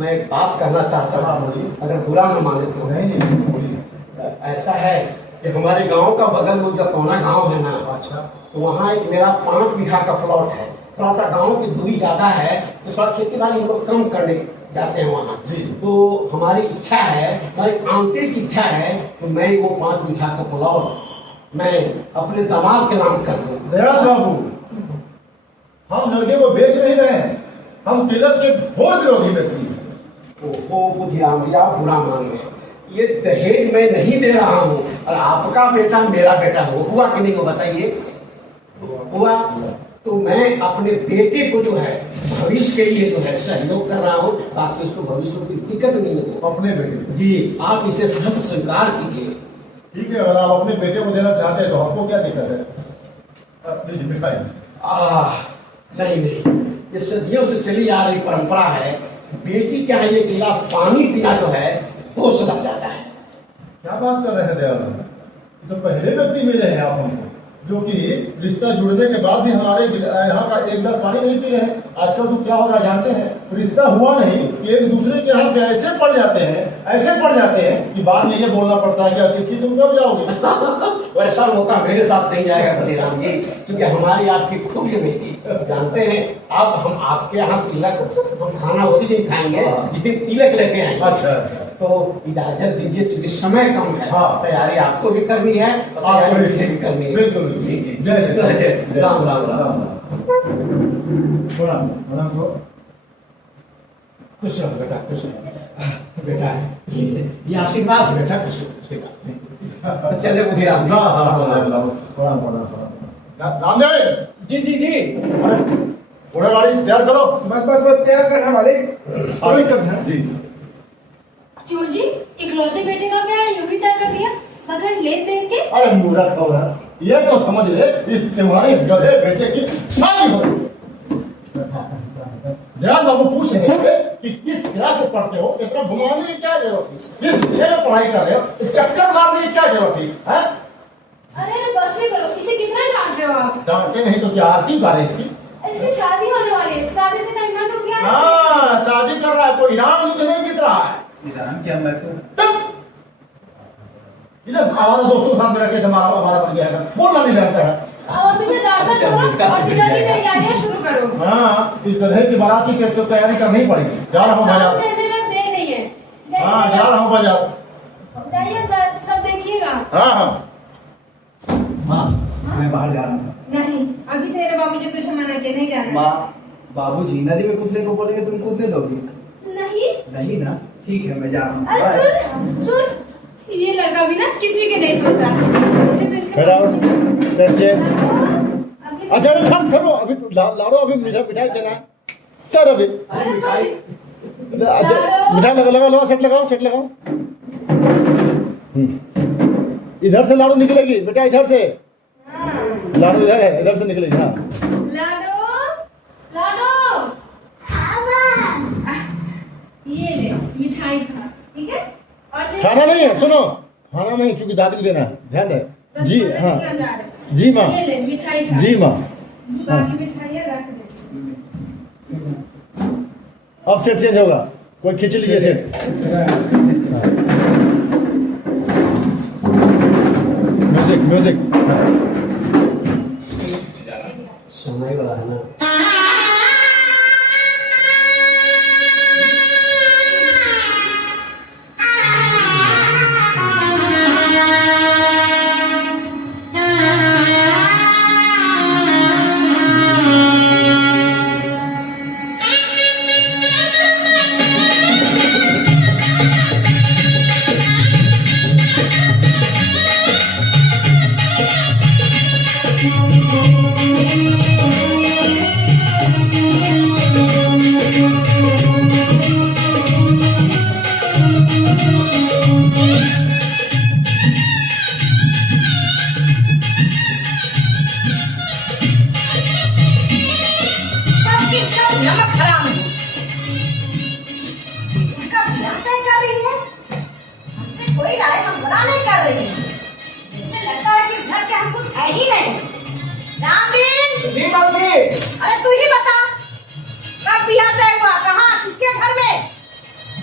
मैं एक बात कहना चाहता हाँ, हूँ, बोलिए। अगर बुरा न माने तो। नहीं बोलिए। ऐसा है कि हमारे गांव का बगल में जो कोना गांव है ना, अच्छा, तो वहाँ एक मेरा 5 बीघा का प्लॉट है। थोड़ा सा गांव की दूरी ज्यादा है, तो थोड़ा खेती बाड़ी हम लोग कम करने जाते हैं वहाँ। जी। तो हमारी इच्छा है, हमारी आंतरिक इच्छा है कि मैं वो 5 बीघा का प्लॉट मैं अपने दामाद के नाम कर दूं। दयाल बाबू, हम लड़के को बेच नहीं रहे हैं, हम तिलक के घोर विरोधी व्यक्ति हैं। वो बुधिराम जी आप बुरा मान रहे हैं। ये दहेज मैं नहीं दे रहा हूँ, और आपका बेटा मेरा बेटा हुआ कि नहीं हो बताइए? हुआ। तो मैं अपने बेटे को जो है भविष्य के लिए जो है सहयोग कर रहा हूँ, ताकि उसको भविष्य में कोई दिक्कत नहीं हो। अपने बेटे जी, आप इसे सख्त स्वीकार कीजिए। ठीक है, अगर आप अपने बेटे को देना चाहते हैं तो हमको क्या दिक्कत है? लीजिए मिठाई। नहीं नहीं, ये सदियों से चली आ रही परंपरा है। बेटी क्या है, ये गिलास पानी पीना जो है होश लग जाता है। क्या बात कर रहे हैं दयाल बाबू? ये तो पहले व्यक्ति मिले हैं आप हमको जो कि रिश्ता जुड़ने के बाद भी हमारे यहाँ का एक गिलास पानी नहीं पी रहे हैं। आजकल तो क्या हो रहा है जानते हैं, रिश्ता हुआ नहीं कि एक दूसरे के यहाँ पे ऐसे पड़ जाते हैं कि बाद में ये बोलना पड़ता है कि अतिथि तुम कब जाओगे। वैसा मौका मेरे साथ नहीं आएगा बलिराम जी, क्योंकि हमारी आपकी खूबी नहीं थी। जानते हैं अब हम आपके यहाँ तिलक हम खाना उसी दिन खाएंगे जिस दिन तिलक लेके आएंगे। अच्छा अच्छा, तो इजाजत दीजिए, क्योंकि समय कम है। हाँ। तैयारी आपको भी करनी है और तैयारी मुझे भी करनी है। बिल्कुल जी जी, जय जय राम राम राम। प्रणाम प्रणाम को खुश रहो बेटा, खुश रहो बेटा, ये आशीर्वाद है बेटा, खुश रहो। तो चले बुधिराम जी। प्रणाम रामदेव जी जी जी, अरे घोड़ा गाड़ी तैयार करो। बस तैयार करना वाले आगे करना जी। क्यों जी, इकलौते बेटे का ब्याह यूं ही तय कर दिया मगर लेन देन के? अरे मूर्ख हो रहा, ये तो समझ ले इस तुम्हारे इस गधे बेटे की शादी हो रही है। ध्यान बाबू पूछ रहे थे कि किस क्लास में पढ़ते हो, कितना घुमाने की क्या जरूरत थी, किस विषय में पढ़ाई कर रहे हो, चक्कर मारने की क्या जरूरत थी है? अरे बस भी करो, इसे कितना डांट रहे हो आप? डांटे नहीं तो क्या आरती उतारे इसकी? इसकी शादी होने वाली है, शादी से कहीं मन रुक गया ना? हाँ शादी कर रहा है, कोई राम युद्ध नहीं जीत रहा है। राम क्या मैं तो तब इधर हमारे दोस्तों के साथ में रखे दिमाग हमारा बन गया है, बोलना नहीं लगता है। अब आप इसे डांटना छोड़ो और तिलक की तैयारियां शुरू करो। हाँ इस गधे की बारात की तो तैयारी करनी ही पड़ेगी। जा रहा हूँ बाजार। 7 घंटे में देर नहीं है। हाँ जा रहा हूँ बाजार। जाइए सब देखिएगा। हाँ हाँ माँ, मैं बाहर जा रहा हूँ। नहीं, अभी तेरे बाबूजी तुझे मना के नहीं जाना। माँ, बाबूजी नदी में कूदने को बोलेंगे, तुम कूदने दोगी? नहीं। नहीं ना, ठीक है मैं जा रहा हूँ। अरे सुन, ये लड़का भी ना किसी के नहीं सुनता। इसे तो इसके अच्छा ठंड करो, अभी लाड़ो, अभी मिठाई देना है। चल अभी मिठाई लगाओ, सेट लगाओ। इधर से लाड़ू निकलेगी बेटा, इधर से लाडू इधर है, इधर से निकलेगी। हाँ लाडो ये ले मिठाई खा, ठीक है? और खाना नहीं है, सुनो खाना नहीं, क्योंकि दादी को देना है, ध्यान रहे जी। हाँ जी माँ, ये ले मिठाई खा। जी माँ। बाकी मिठाइयाँ रख दे। अब सेट चेंज होगा, कोई खींच लीजिए सेट। म्यूजिक समय वाला है ना।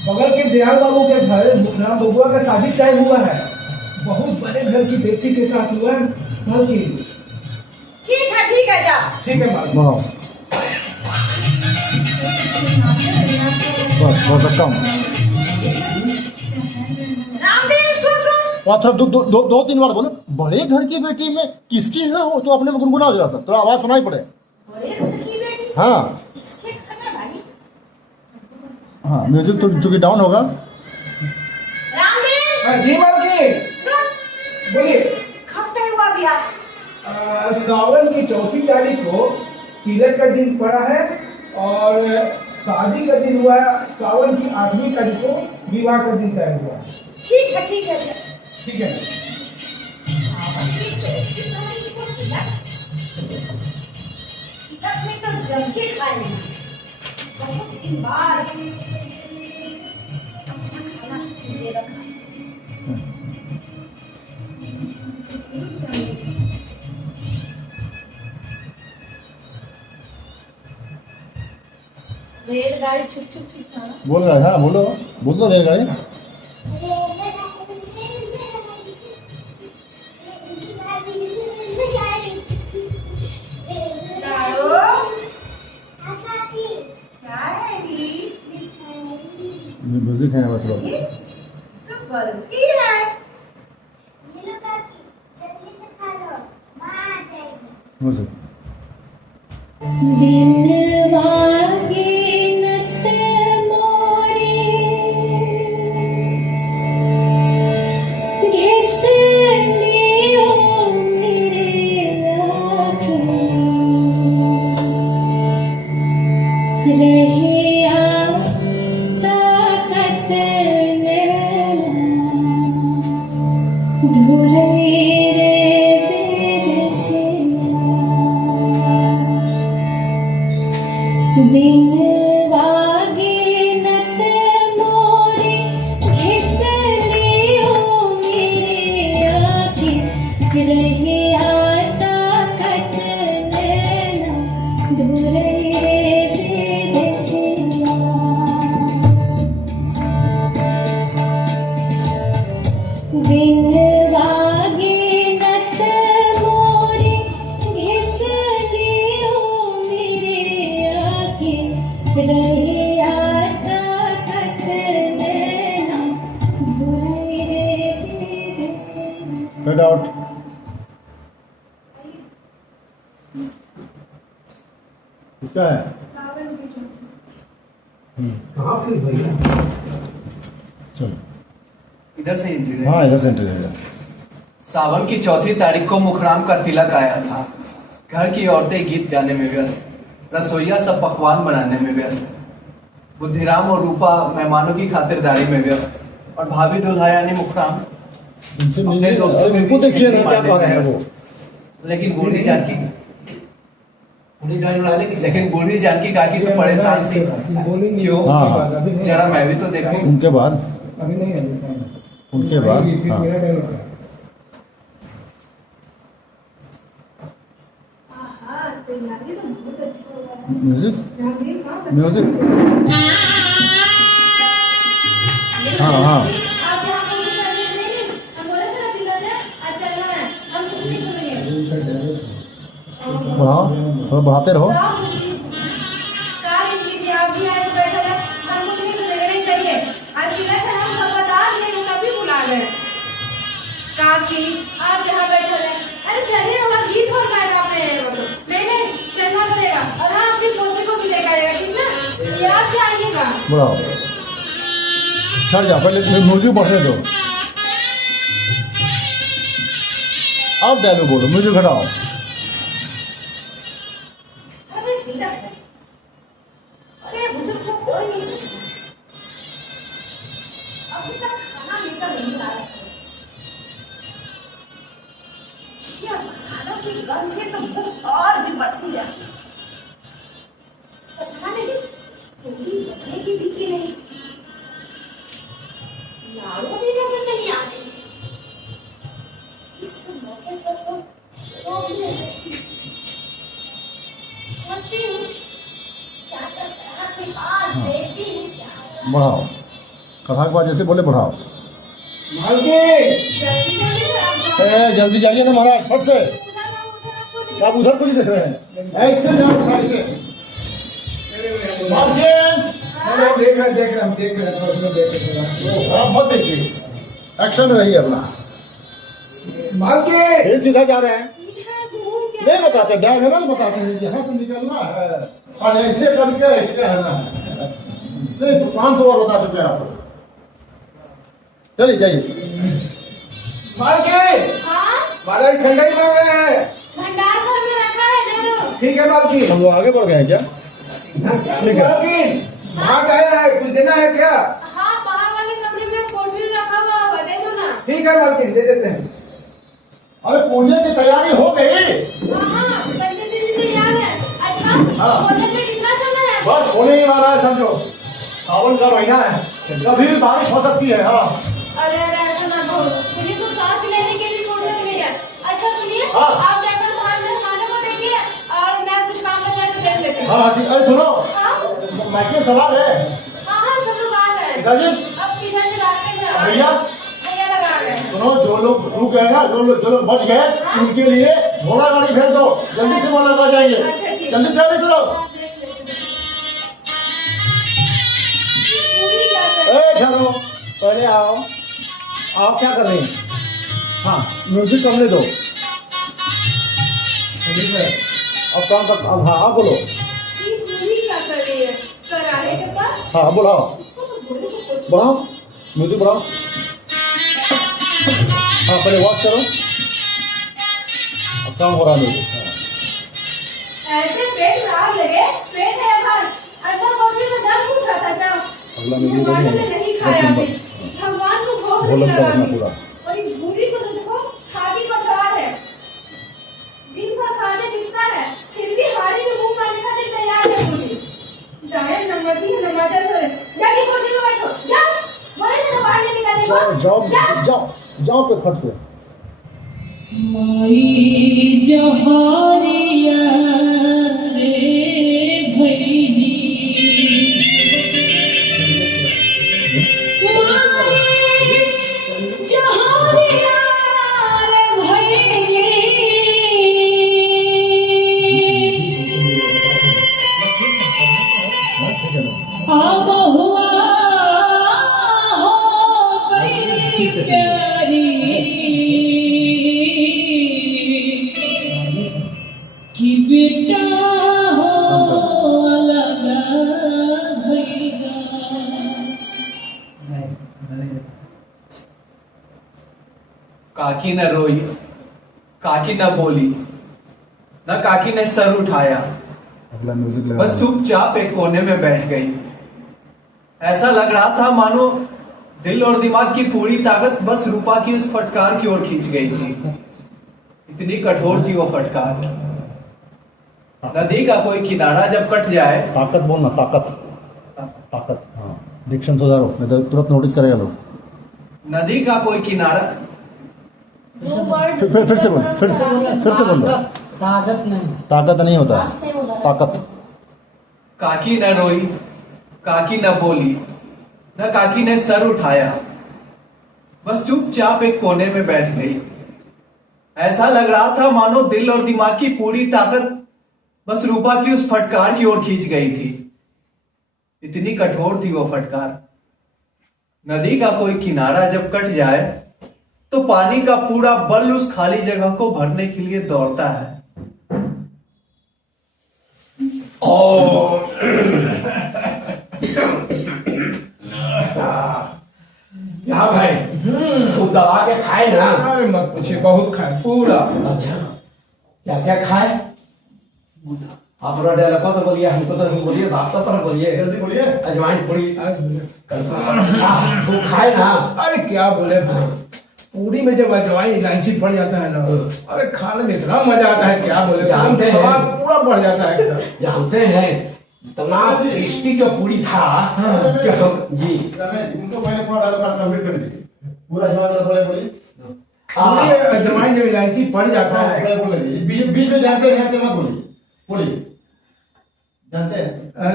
बगल के दयाल बाबू के घर राम बबुआ का शादी तय हुआ है, बहुत बड़े घर की बेटी के साथ हुआ है। ठीक है जा। ठीक है माँ। बस हो सकता हूँ। रामदेव सुन दो तीन बार बोलो, बड़े घर की बेटी में किसकी है वो तो अपने में गुनगुनाओ जरा सा, थोड़ा आवाज सुनाई पड़े। बड़े घर की बेटी हाँ किसके घर में भाई? हाँ म्यूजिक तो चूंकि डाउन होगा। रामदेव जी मालकी सुन, बोलिए। कब तय हुआ ब्याह? सावन की 4 तारीख को तिलक का दिन पड़ा है और शादी का दिन हुआ है सावन की 8वीं तारीख को, विवाह का दिन तय हुआ है। ठीक है अच्छा। ठीक है। सावन की 4 तारीख को तिलक में तो जम के खाएंगे, बहुत दिन बाद अच्छा खाना दे रखा। रेलगाड़ी छुक छुक छुक था ना। बोल रहा है, हाँ बोलो, बोल तो रेलगाड़ी। म्यूजिक है यहाँ पर थोड़ा। तो बर्फी है। म्यूजिक। दिनवागे नत मोरे घिसलियो मेरे आँखें रहिया ताकत नैना धुरई रे बिरसिया दिन वागे नत मोरे घिसलियो मेरे आँखें रहिया ताकत नैना धुरई रे बिरसिया दिन वागे नत मोरे घिसलियो मेरे आँखें रहिया ताकत नैना धुरई रे बिरसिया। Head out. किसका है? सावन की चौथी। कहाँ फिर भैया? चलो। इधर से एंट्री रही। हाँ इधर से एंट्री है। सावन की 4 तारीख को मुखराम का तिलक आया था। घर की औरतें गीत गाने में व्यस्त, रसोइया सब पकवान बनाने में व्यस्त, बुद्धिराम और रूपा मेहमानों की खातिरदारी में व्यस्त, और भाभी दुल्हा यानी मुखराम अपने दोस्तों के उनको बीच देखिए ना एंट्री क्या मारने कह में रहे हैं व्यस्त। वो। लेकिन बूढ़ी जानकी उन्हें जाने वाले की लेकिन बूढ़ी जानकी काकी तो परेशान थी। क्यों? हाँ। जरा मैं भी तो देखूं। उनके बाद अभी नहीं है। उनके बाद हाँ। मेरा टाइम होता है। आहा, तैयारी तो बहुत अच्छा हो रहा है। म्यूजिक रामदीप, हाँ, बच्चा। म्यूजिक। हाँ हाँ आप यहाँ पर कुछ करने नहीं, हम बोले थे ना तिलक है, आज चलना है, हम कुछ नहीं सुनेंगे। बढ़ाओ, थोड़ा बढ़ाते रहो। तो आप कुछ कार्य कीजिए, आप भी आए तो बैठे रहे, हम कुछ नहीं सुनेंगे, नहीं चाहिए। आज तिलक है, हम सब बता दिए, हम कभी बुला गए। काकी, आप यहाँ बैठे रहे, अरे चलिए हमारा गीत हो रहा है आपने बोलो। नहीं नहीं, चलना पड़ेगा, और हाँ अपनी पोते को भी लेकर आएगा, ठीक ना? याद से आइएगा। बढ़ाओ, ठहर जाओ, पहले म्यूजिक बढ़ने दो। अब डायलॉग बोलो, म्यूजिक हटाओ। अरे तिलक है। अरे बुजुर्ग को कोई नहीं पूछा। अभी तक खाना लेकर नहीं आया है। ये मसालों की गंध से तो भूख और भी बढ़ती जाती है। पता नहीं पूरी बचेगी भी कि नहीं। लाड़ू भी नजर नहीं आ रही। इस मौके पर तो वो भी नहीं सकती। चलती हूँ, जाकर कढ़ा के पास देखती हूँ क्या हो रहा है। बढ़ाओ, कथा के बाद जैसे बोले बढ़ाओ। मालकी जल्दी जल्दी से आप जाओ। ए जल्दी जाइए ना महाराज, फट से। उधर आपको देख- आप उधर कुछ देख रहे हैं? ऐसे जाओ, ऐसे। मार्जिन, देख रहे हम देख रहे थोड़ा सा देख रहे आप मत देखिए, एक्शन में रहिए अपना। मालकी फिर सीधा जा रहे हैं। इधर घूम के नहीं बताते, डायगोनल बताते हैं, यहाँ से निकलना है और ऐसे करके ऐसे कहना है। नहीं तो 500 बार बता चुके हैं आपको। चलिए जाइए। मालकी हाँ, महाराज ठंडा ही मांग रहे हैं। भंडार घर में रखा है, दे दो। ठीक है मालकी। हम लोग आगे बढ़ गए हैं क्या? ठीक है। मालकी भाग आया है, कुछ देना है क्या? हाँ, बाहर वाले कमरे में कोठरी रखा हुआ होगा, दे दो ना। ठीक है मालकी, दे देते हैं। अरे पूजा की तैयारी हो गई? हाँ, पंडित जी तैयार है। अच्छा, हाँ। भोजन में कितना समय है? बस होने ही वाला है, समझो सावन का महीना है, कभी भी बारिश हो सकती है। हाँ अरे अरे ऐसा ना कहो, मुझे तो सांस लेने की भी फुर्सत नहीं है। अच्छा सुनिए, हाँ। आप जाकर बाहर मेहमानों को देखिए और मैं कुछ काम बचा के देख लेती हूँ। हाँ ठीक। अरे सुनो, हाँ? माइके सवाल है हाँ हाँ सब लोग आ गए। पिताजी अब इधर से रास्ते में आ भैया भैया लगा गए। सुनो, जो लोग रुक गए ना, जो लोग बच गए, उनके लिए घोड़ा गाड़ी भेज दो, जल्दी से वहां लगा जाएंगे। अच्छा, ठीक। जल्दी तैयारी करो। पूरी क्या कर ए ठहरो, पहले आओ। आप क्या कर रहे हैं? हाँ, म्यूजिक करने दो। अब काम कर, अब हाँ बोलो। ये पूरी क्या कर रही है? करारे के पास? हाँ बुलाओ, इसको तो बोले तो बढ़ाओ, म्यूजिक बढ़ाओ। हाँ पहले वॉश करो, अब काम हो रहा है। ऐसे पेट में आग लगे, पेट है बाहर, अंदर बॉडी में दर्द उठ रहा था क्या? अगला म्यूजिक भगवान ने करिए। नहीं खाया अभी, भगवान को भोग नहीं वॉल्यूम लगा करना अभी। पूरा। और ये बूढ़ी को तो देखो छाती पर सवार है, दिन भर खाते पीता है, फिर भी हाड़ी में मुंह मारने खातिर तैयार है बूढ़ी। जाए नंबरती है नंबर सोरे, जाके कुर्सी में बैठो, जाओ, बोले थे ना बाहर नहीं निकलने को, जाओ पे खट से। माई जहारिया रे भैली माई जहारिया रे भैली अब हुआ हो गई प्यारी कि बेटा हो अलगा भैया। काकी न रोई, काकी न बोली, न काकी ने सर उठाया, अगला म्यूजिक लगा। बस चुपचाप एक कोने में बैठ गई। ऐसा लग रहा था मानो दिल और दिमाग की पूरी ताकत बस रूपा की उस फटकार की ओर खींच गई थी। इतनी कठोर थी वो फटकार। नदी का कोई किनारा जब कट जाए, ताकत बोलना, ताकत ताकत। हाँ डिक्शन सुधारो, नहीं तो तुरंत नोटिस करेगा लोग। नदी का कोई किनारा, फिर से बोलो, फिर से बोलो। ताकत नहीं होता है, ताकत। काकी न रोई, काकी न बोली, न काकी ने सर उठाया, बस चुपचाप एक कोने में बैठ गई। ऐसा लग रहा था मानो दिल और दिमाग की पूरी ताकत बस रूपा की उस फटकार की ओर खींच गई थी। इतनी कठोर थी वो फटकार। नदी का कोई किनारा जब कट जाए तो पानी का पूरा बल उस खाली जगह को भरने के लिए दौड़ता है। और यहाँ भाई वो दबा के खाए ना। अरे मत पूछिए, बहुत खाए पूरा। अच्छा क्या क्या खाए? आप थोड़ा डायलॉग तो बोलिए, हमको तो नहीं बोलिए, आप तो बोलिए। जल्दी बोलिए। अजवाइन पूरी वो खाए ना। अरे क्या बोले भाई, पूरी में जब अजवाइन इलायची पड़ जाता है ना, अरे खाने में इतना मजा आता है, क्या बोले, जानते हैं। स्वाद पूरा बढ़ जाता है एकदम। जानते हैं इतना टेस्टी जो पूरी था कि हम जी रमेश, उनको पहले थोड़ा डालकर कंप्लीट कर दीजिए। पूरा जवाब बोले बोलिए। पूरी में अजवाइन जब इलायची पड़ जाता हाँ, है, पहले बोल लीजिए। बीच में जानते हैं तो मत बोलिए, बोलिए। जानते हैं,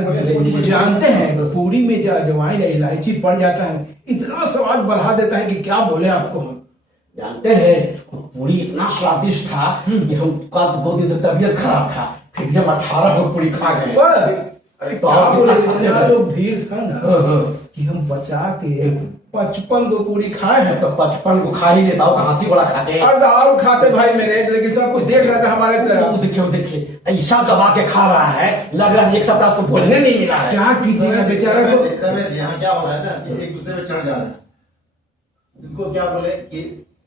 बोलिए। जानते हैं पूरी में जब अजवाइन या इलायची पड़ जाता है, इतना स्वाद बढ़ा देता है कि क्या बोले आपको हम। जानते हैं पूरी इतना स्वादिष्ट था कि हम का 2 दिन से तबीयत खराब था, फिर भी हम 18 लोग पूरी खा गए। बस अरे तो क्या आप बोले, कितना खाते इतना हैं? लोग भीड़ था ना कि हम बचा के 55 को पूरी खाए हैं। तो 55 को खा ही लेता हूँ, हाथी बड़ा खाते हैं। और खाते भाई मेरे, लेकिन सब कुछ देख रहा था हमारे वो तरफ। देखिए ऐसा दबा के खा रहा है, लग रहा है 1 सप्ताह उसको भोजन नहीं मिला है। क्या कीजिएगा बेचारा को। रमेश, यहाँ क्या हो रहा है ना कि एक दूसरे पे चढ़ जा रहे हैं। इनको क्या बोले कि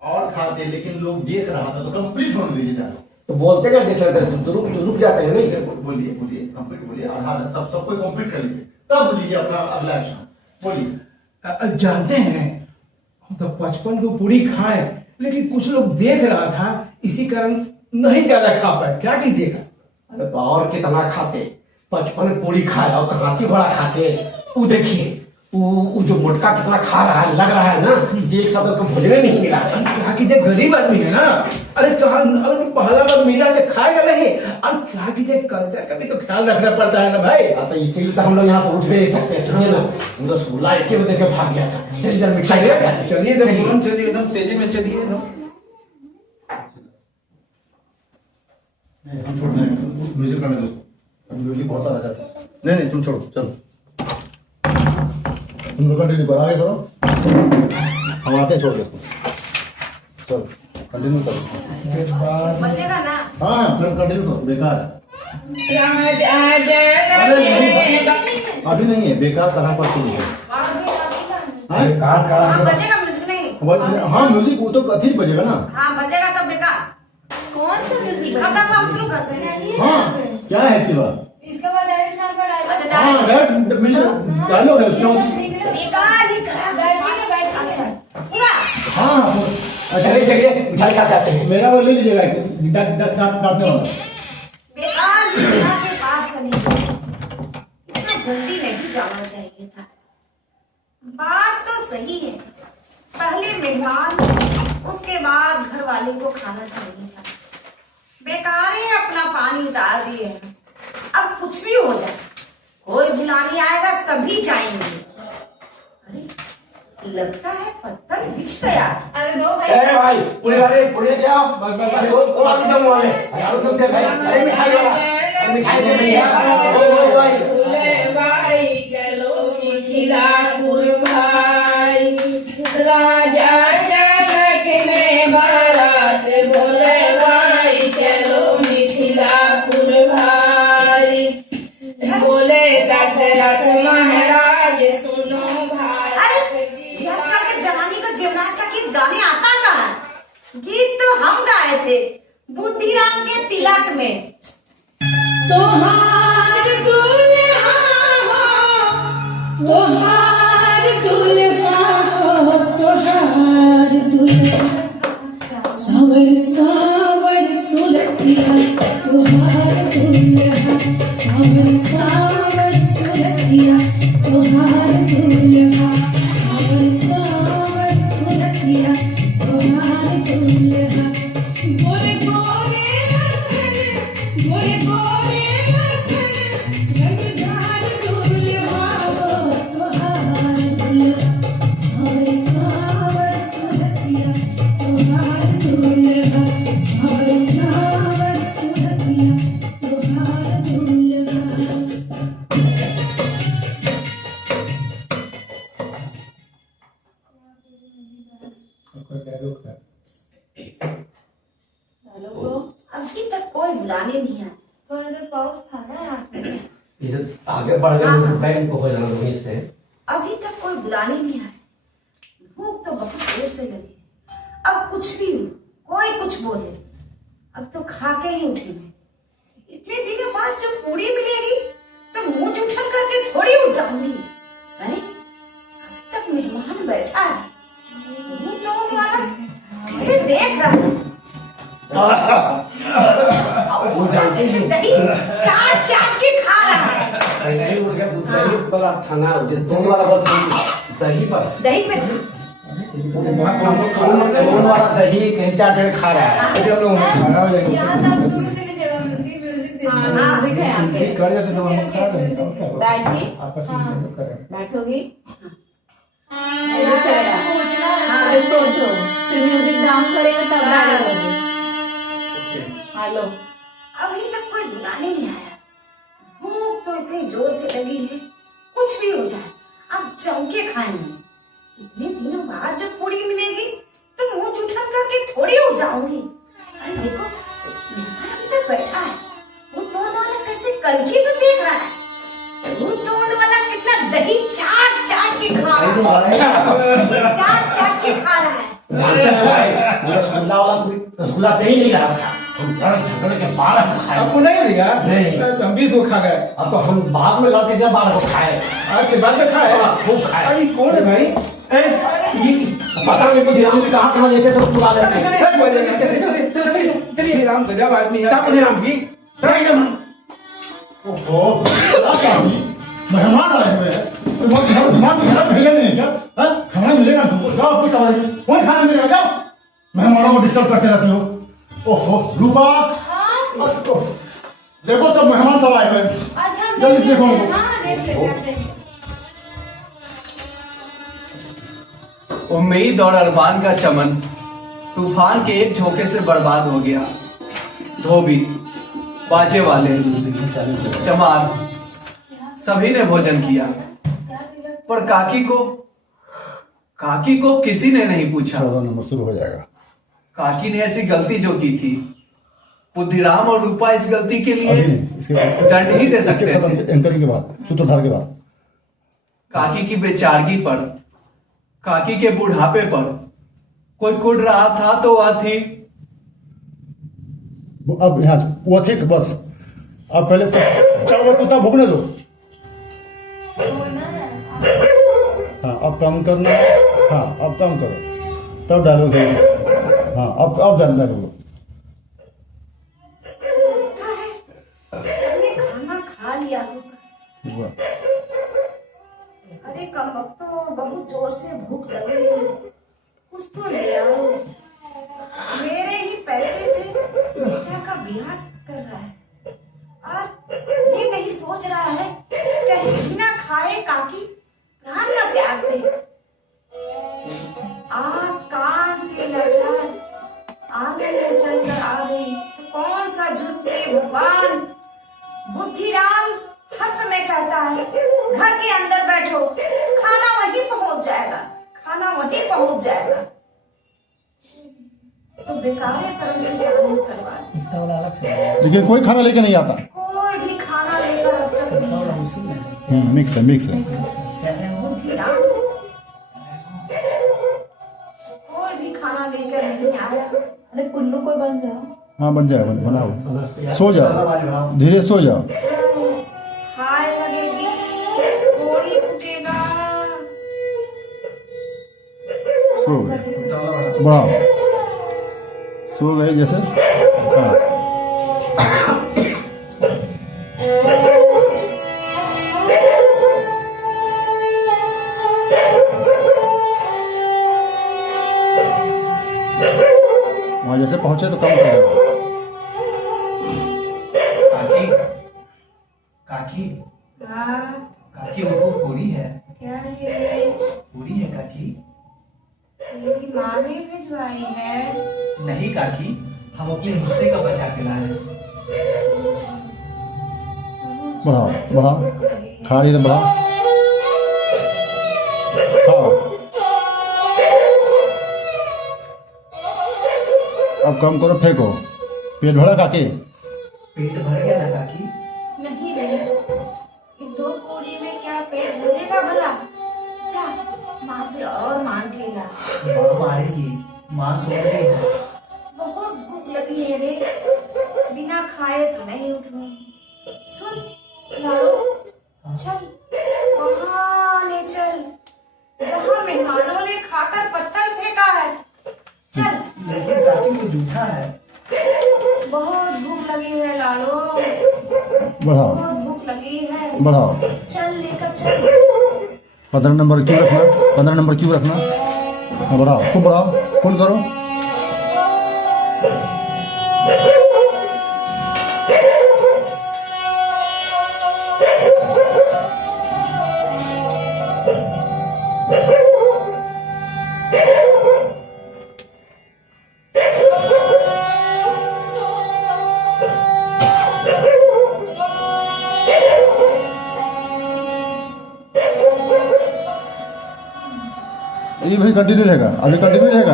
और खाते, लेकिन लोग देख रहा था तो कंप्लीट होने दीजिए जानो। तो बोलते क्या देख रहे थे, तो रुक जाते हैं नहीं। बोलिए बोलिए, कंप्लीट बोलिए। आधा सबको कंप्लीट कर लीजिए, तब लीजिए अपना अगला एक्शन। बोलिए। जानते हैं हम तो 55 को पूरी खाए, लेकिन कुछ लोग देख रहा था, इसी कारण नहीं ज्यादा खा पाए। क्या कीजिएगा। अरे तो और कितना खाते, 55 पूरी खाए और हाथी बड़ा खाते। वो देखिए वो जो मोटका कितना खा रहा है, लग रहा है ना कि 1 सप्ताह को भोजन नहीं मिला है। क्या कीजिए, गरीब आदमी है ना। अरे कहा अरे तो पहला बार मिला तो खाएगा नहीं। अरे क्या कीजिए, कल्चर का भी तो ख्याल रखना पड़ता है ना भाई। तो इसीलिए तो हम लोग यहाँ से उठ भी नहीं सकते। सुनिए ना, हम तो रसगुल्ला एक बजे के भाग गया था। चलिए जरा मिठाई खा के आते हैं। चलिए एकदम तुरंत चलिए, एकदम तेजी में चलिए ना। हम छोड़ दें, म्यूजिक करने दो, म्यूजिक बहुत सारा जाता है। नहीं तुम छोड़ो, चलो तुम लोग कंटिन्यू करो, आगे करो, हम आते हैं छोड़ दो, चलो कंटिन्यू करो। बचेगा ना? हाँ फिर कंटिन्यू करो, बेकार राजा अरे जनक नहीं, अभी नहीं है, बेकार कहाँ पर चीज है। हाँ हाँ बचेगा म्यूजिक नहीं? हाँ म्यूजिक वो तो कथी बजेगा ना। हाँ बचेगा तो बेकार। कौन सा म्यूजिक? खत्म हम शुरू करते हैं। हाँ क्या है शिवा? इसके बाद डायरेक्ट नाम का डायरेक्ट। हाँ डायरेक्ट म्यूजिक डायलॉग है उसका। बेकार ही खराब। अच्छा पूरा। हाँ चलिए चलिए मिठाई खा के आते हैं। मेरा वो ले लीजिएगा, काटने वाला। बेकार ही खराब के पास से नहीं, इतना जल्दी नहीं जाना चाहिए था। बात तो सही है, पहले मेहमान उसके बाद घर वाले को खाना चाहिए था। बेकार ही अपना पानी उतार दिए हैं। अब कुछ भी हो जाए, कोई बुलाने आएगा तभी जाएंगे। अरे लगता है पत्थर बिछ गया। अरे दो भाई। ए भाई पूरे वाले पूरे क्या अरे वो आलू दम वाले, आलू दम दे भाई। अरे मिठाई वाला, अरे मिठाई दे भैया। ओ भाई बोले भाई चलो मिथिलापुर भाई। राजा जनक ने बारात बोले भाई चलो मिथिलापुर भाई। बोले दशरथ महाराज सुनो भाई। आजकल के जमाने का जीवनाथ का गीत गाने आता कहाँ है? गीत तो हम गाए थे बुद्धिराम के तिलक में। तोहार दुल्हा हो, तोहार दुल्हा हो, तोहार दुल्हा सावर सावर सुरतिया। तोहार दुल्हा सावर सावर सुरतिया। तोहार दुल्हा सावर सावर सुरतिया। तोहार दुल्हा गोरे गोरे रतन, गोरे गोरे रतन, रंगदार दुल्हा हो। तोहार दुल्हा सावर सावर सुरतिया। तोहार दुल्हा सावर सावर सुरतिया। तोहार दुल्हा। अभी तक कोई बुलाने नहीं आया। थोड़ा देर पाउस था ना यहाँ पे। ये सब आगे बढ़ गए तो बैंक को हो जाना वहीं से। अभी तक कोई बुलाने नहीं आया। भूख तो बहुत देर से लगी। अब कुछ भी हो, कोई कुछ बोले, अब तो खा के ही उठेंगे। इतने दिनों बाद जब पूरी मिलेगी तो मुंह उठन करके थोड़ी उठ जाऊंगी। अरे अभी तक मेहमान बैठा है, मुंह तोड़ने वाला कैसे देख रहा है। जैसे दही चाट चाट के खा रहा है। नहीं उठ गया दही वाला खाना दूध वाला बहुत दही पर दही पे था। दूध वाला दही कहीं चाट खा रहा है। जब लोग खाना हो जाएगा यहाँ से आप शुरू से लीजिएगा म्यूजिक दे म्यूजिक है यहाँ पे। कर जाते तो हम खा लेंगे। बैठी आपस में करें। बैठोगी। सोचो फिर म्यूजिक डाउन करेगा तब डालेगा। हेलो अभी तक कोई बुलाने नहीं आया। भूख तो इतनी जोर से लगी है, कुछ भी हो जाए अब जम के खाएंगे। इतने दिनों बाद जब पूरी मिलेगी तो मुंह चुठन करके थोड़ी उठ जाऊंगी। अरे देखो मेहमान अभी तक बैठा है, वो तोड़ वाला कैसे कनखी से देख रहा है। वो तोड़ वाला कितना दही चाट चाट के खा रहा है। चाट चाट के खा रहा है। जानते हैं भाई रसगुल्ला वाला रसगुल्ला दे ही नहीं रहा था। हम झगड़े के 12 को खाए। आपको नहीं दिया? नहीं। तो हम 20 को खा गए। अब तो हम बाद में लौट के जब 12 को खाए। अच्छा बाद में खाए? खूब खाए। अरे कौन है भाई? पता नहीं मुझे राम कहाँ लेते तो बुला लेते। चलिए राम गजब आदमी है। क्या राम की ओहो क्या मेहमान आए हुए हैं, घर भेजे नहीं है क्या? खाना मिलेगा तुमको, जाओ कोई कौन खाना मिलेगा? जाओ मेहमानों को डिस्टर्ब करते रहते हो। ओहो रूपा, हाँ देखो सब मेहमान सब आए हुए हैं। अच्छा हम जल्दी से देखो लेते हैं। उनको। हाँ देख लेते हैं, देख लेते हैं। उम्मीद और अरमान का चमन तूफान के एक झोंके से बर्बाद हो गया। धोबी, बाजे वाले, चमार सभी ने भोजन किया, पर काकी को किसी ने नहीं पूछा। 14 नंबर शुरू हो जाएगा। काकी ने ऐसी गलती जो की थी, बुद्धिराम और रूपा इस गलती के लिए दंड ही दे सकते थे। एंकरिंग के बाद, सूत्रधार के बाद काकी की बेचारगी पर, काकी के बुढ़ापे पर कोई कुढ़ रहा था तो वह थी अब यहाँ वो ठीक बस। अब पहले चावल कुत्ता भूखने दो। हाँ अब काम करना। हाँ अब काम करो तब डायलॉग। हाँ अब डायलॉग। सबने खाना खा लिया होगा। अरे कम वक्त तो बहुत जोर से भूख लग रही है, कुछ तो ले आओ। मेरे ही पैसे से बेटा का ब्याह कर रहा है और ये नहीं सोच रहा है कहीं बिना खाए काकी प्राण न त्याग दे। आग कान से लाचार आंगन में चलकर आ गई तो कौन सा झुट के भगवान। बुद्धिराम हर समय कहता है घर के अंदर बैठो, खाना वहीं पहुंच जाएगा, खाना वहीं पहुंच जाएगा। तो बेकार है शर्म से काम करवा दी। लेकिन कोई खाना लेके नहीं आता। कोई भी खाना लेकर अब तक नहीं आया। मिक्स है मिक्स है। बुद्धिराम कोई भी खाना लेकर नहीं आया। अरे कुल्लू को बन जाओ। हाँ बन जाए, बनाओ। सो जाओ, धीरे सो जाओ। हाय लगेगी, कोड़ी फूटेगा। सो बढ़ाओ। सो गए जैसे। हाँ वहाँ जैसे पहुंचे तो कम कर देगा। काकी, काकी, हाँ काकी उनको पूरी है, क्या है? पूरी है काकी। मेरी माँ ने भिजवाई है। नहीं काकी, हम अपने हिस्से का बचा के लाए हैं। बढ़ाओ बढ़ाओ, खा रही तो बढ़ाओ। खाओ। अब कम करो, फेंको। पेट भरा काके? पेट भर गया ना काकी? नहीं रे, ये 2 पूरी में क्या पेट भरेगा भला? जा माँ से और मांग लेना। माँ मारेगी, माँ सो रही है। बहुत भूख लगी है रे, बिना खाए तो नहीं उठूंगी। सुन लाड़ो, चल वहाँ ले चल जहाँ मेहमानों ने खाकर पत्थर फेंका है। चल। लेकिन काकी वो झूठा है। बहुत भूख लगी है लाड़ो, बढ़ाओ बहुत भूख लगी है। बढ़ाओ। चल लेकर चल। 15 नंबर क्यों रखना? 15 नंबर क्यों रखना? हाँ बढ़ाओ, खूब बढ़ाओ, फुल करो। ये भाई कंटिन्यू रहेगा, अभी कंटिन्यू रहेगा।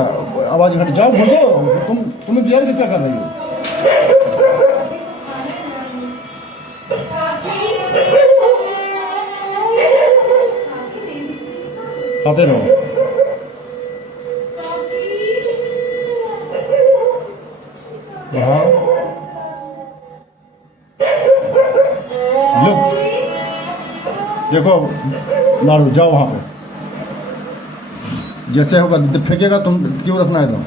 आवाज घट जाओ, घुसो। तुम्हें बिहार की क्या कर रही हो? खाते रहो। बढ़ाओ। लो देखो लाड़ू, जाओ वहां पे। जैसे होगा फेंकेगा, तुम क्यों रखना है? तुम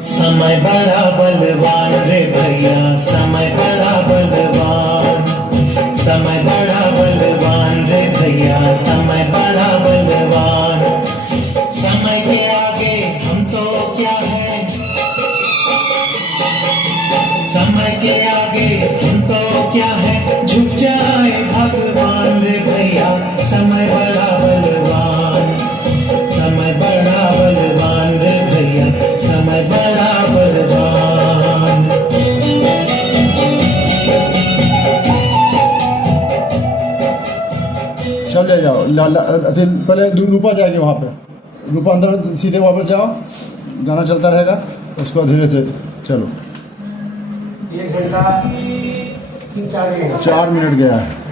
समय बड़ा बलवान रे भैया, समय बड़ा बलवान, समय बड़ा बलवान रे भैया, समय बड़ा बलवान। समय के आगे हम तो क्या है। अच्छा पहले रूपा जाएगी वहाँ पे, रूपा अंदर सीधे वहाँ पर जाओ, गाना चलता रहेगा, उसके बाद धीरे से चलो। 1 घंटा 4 मिनट 4 मिनट गया है।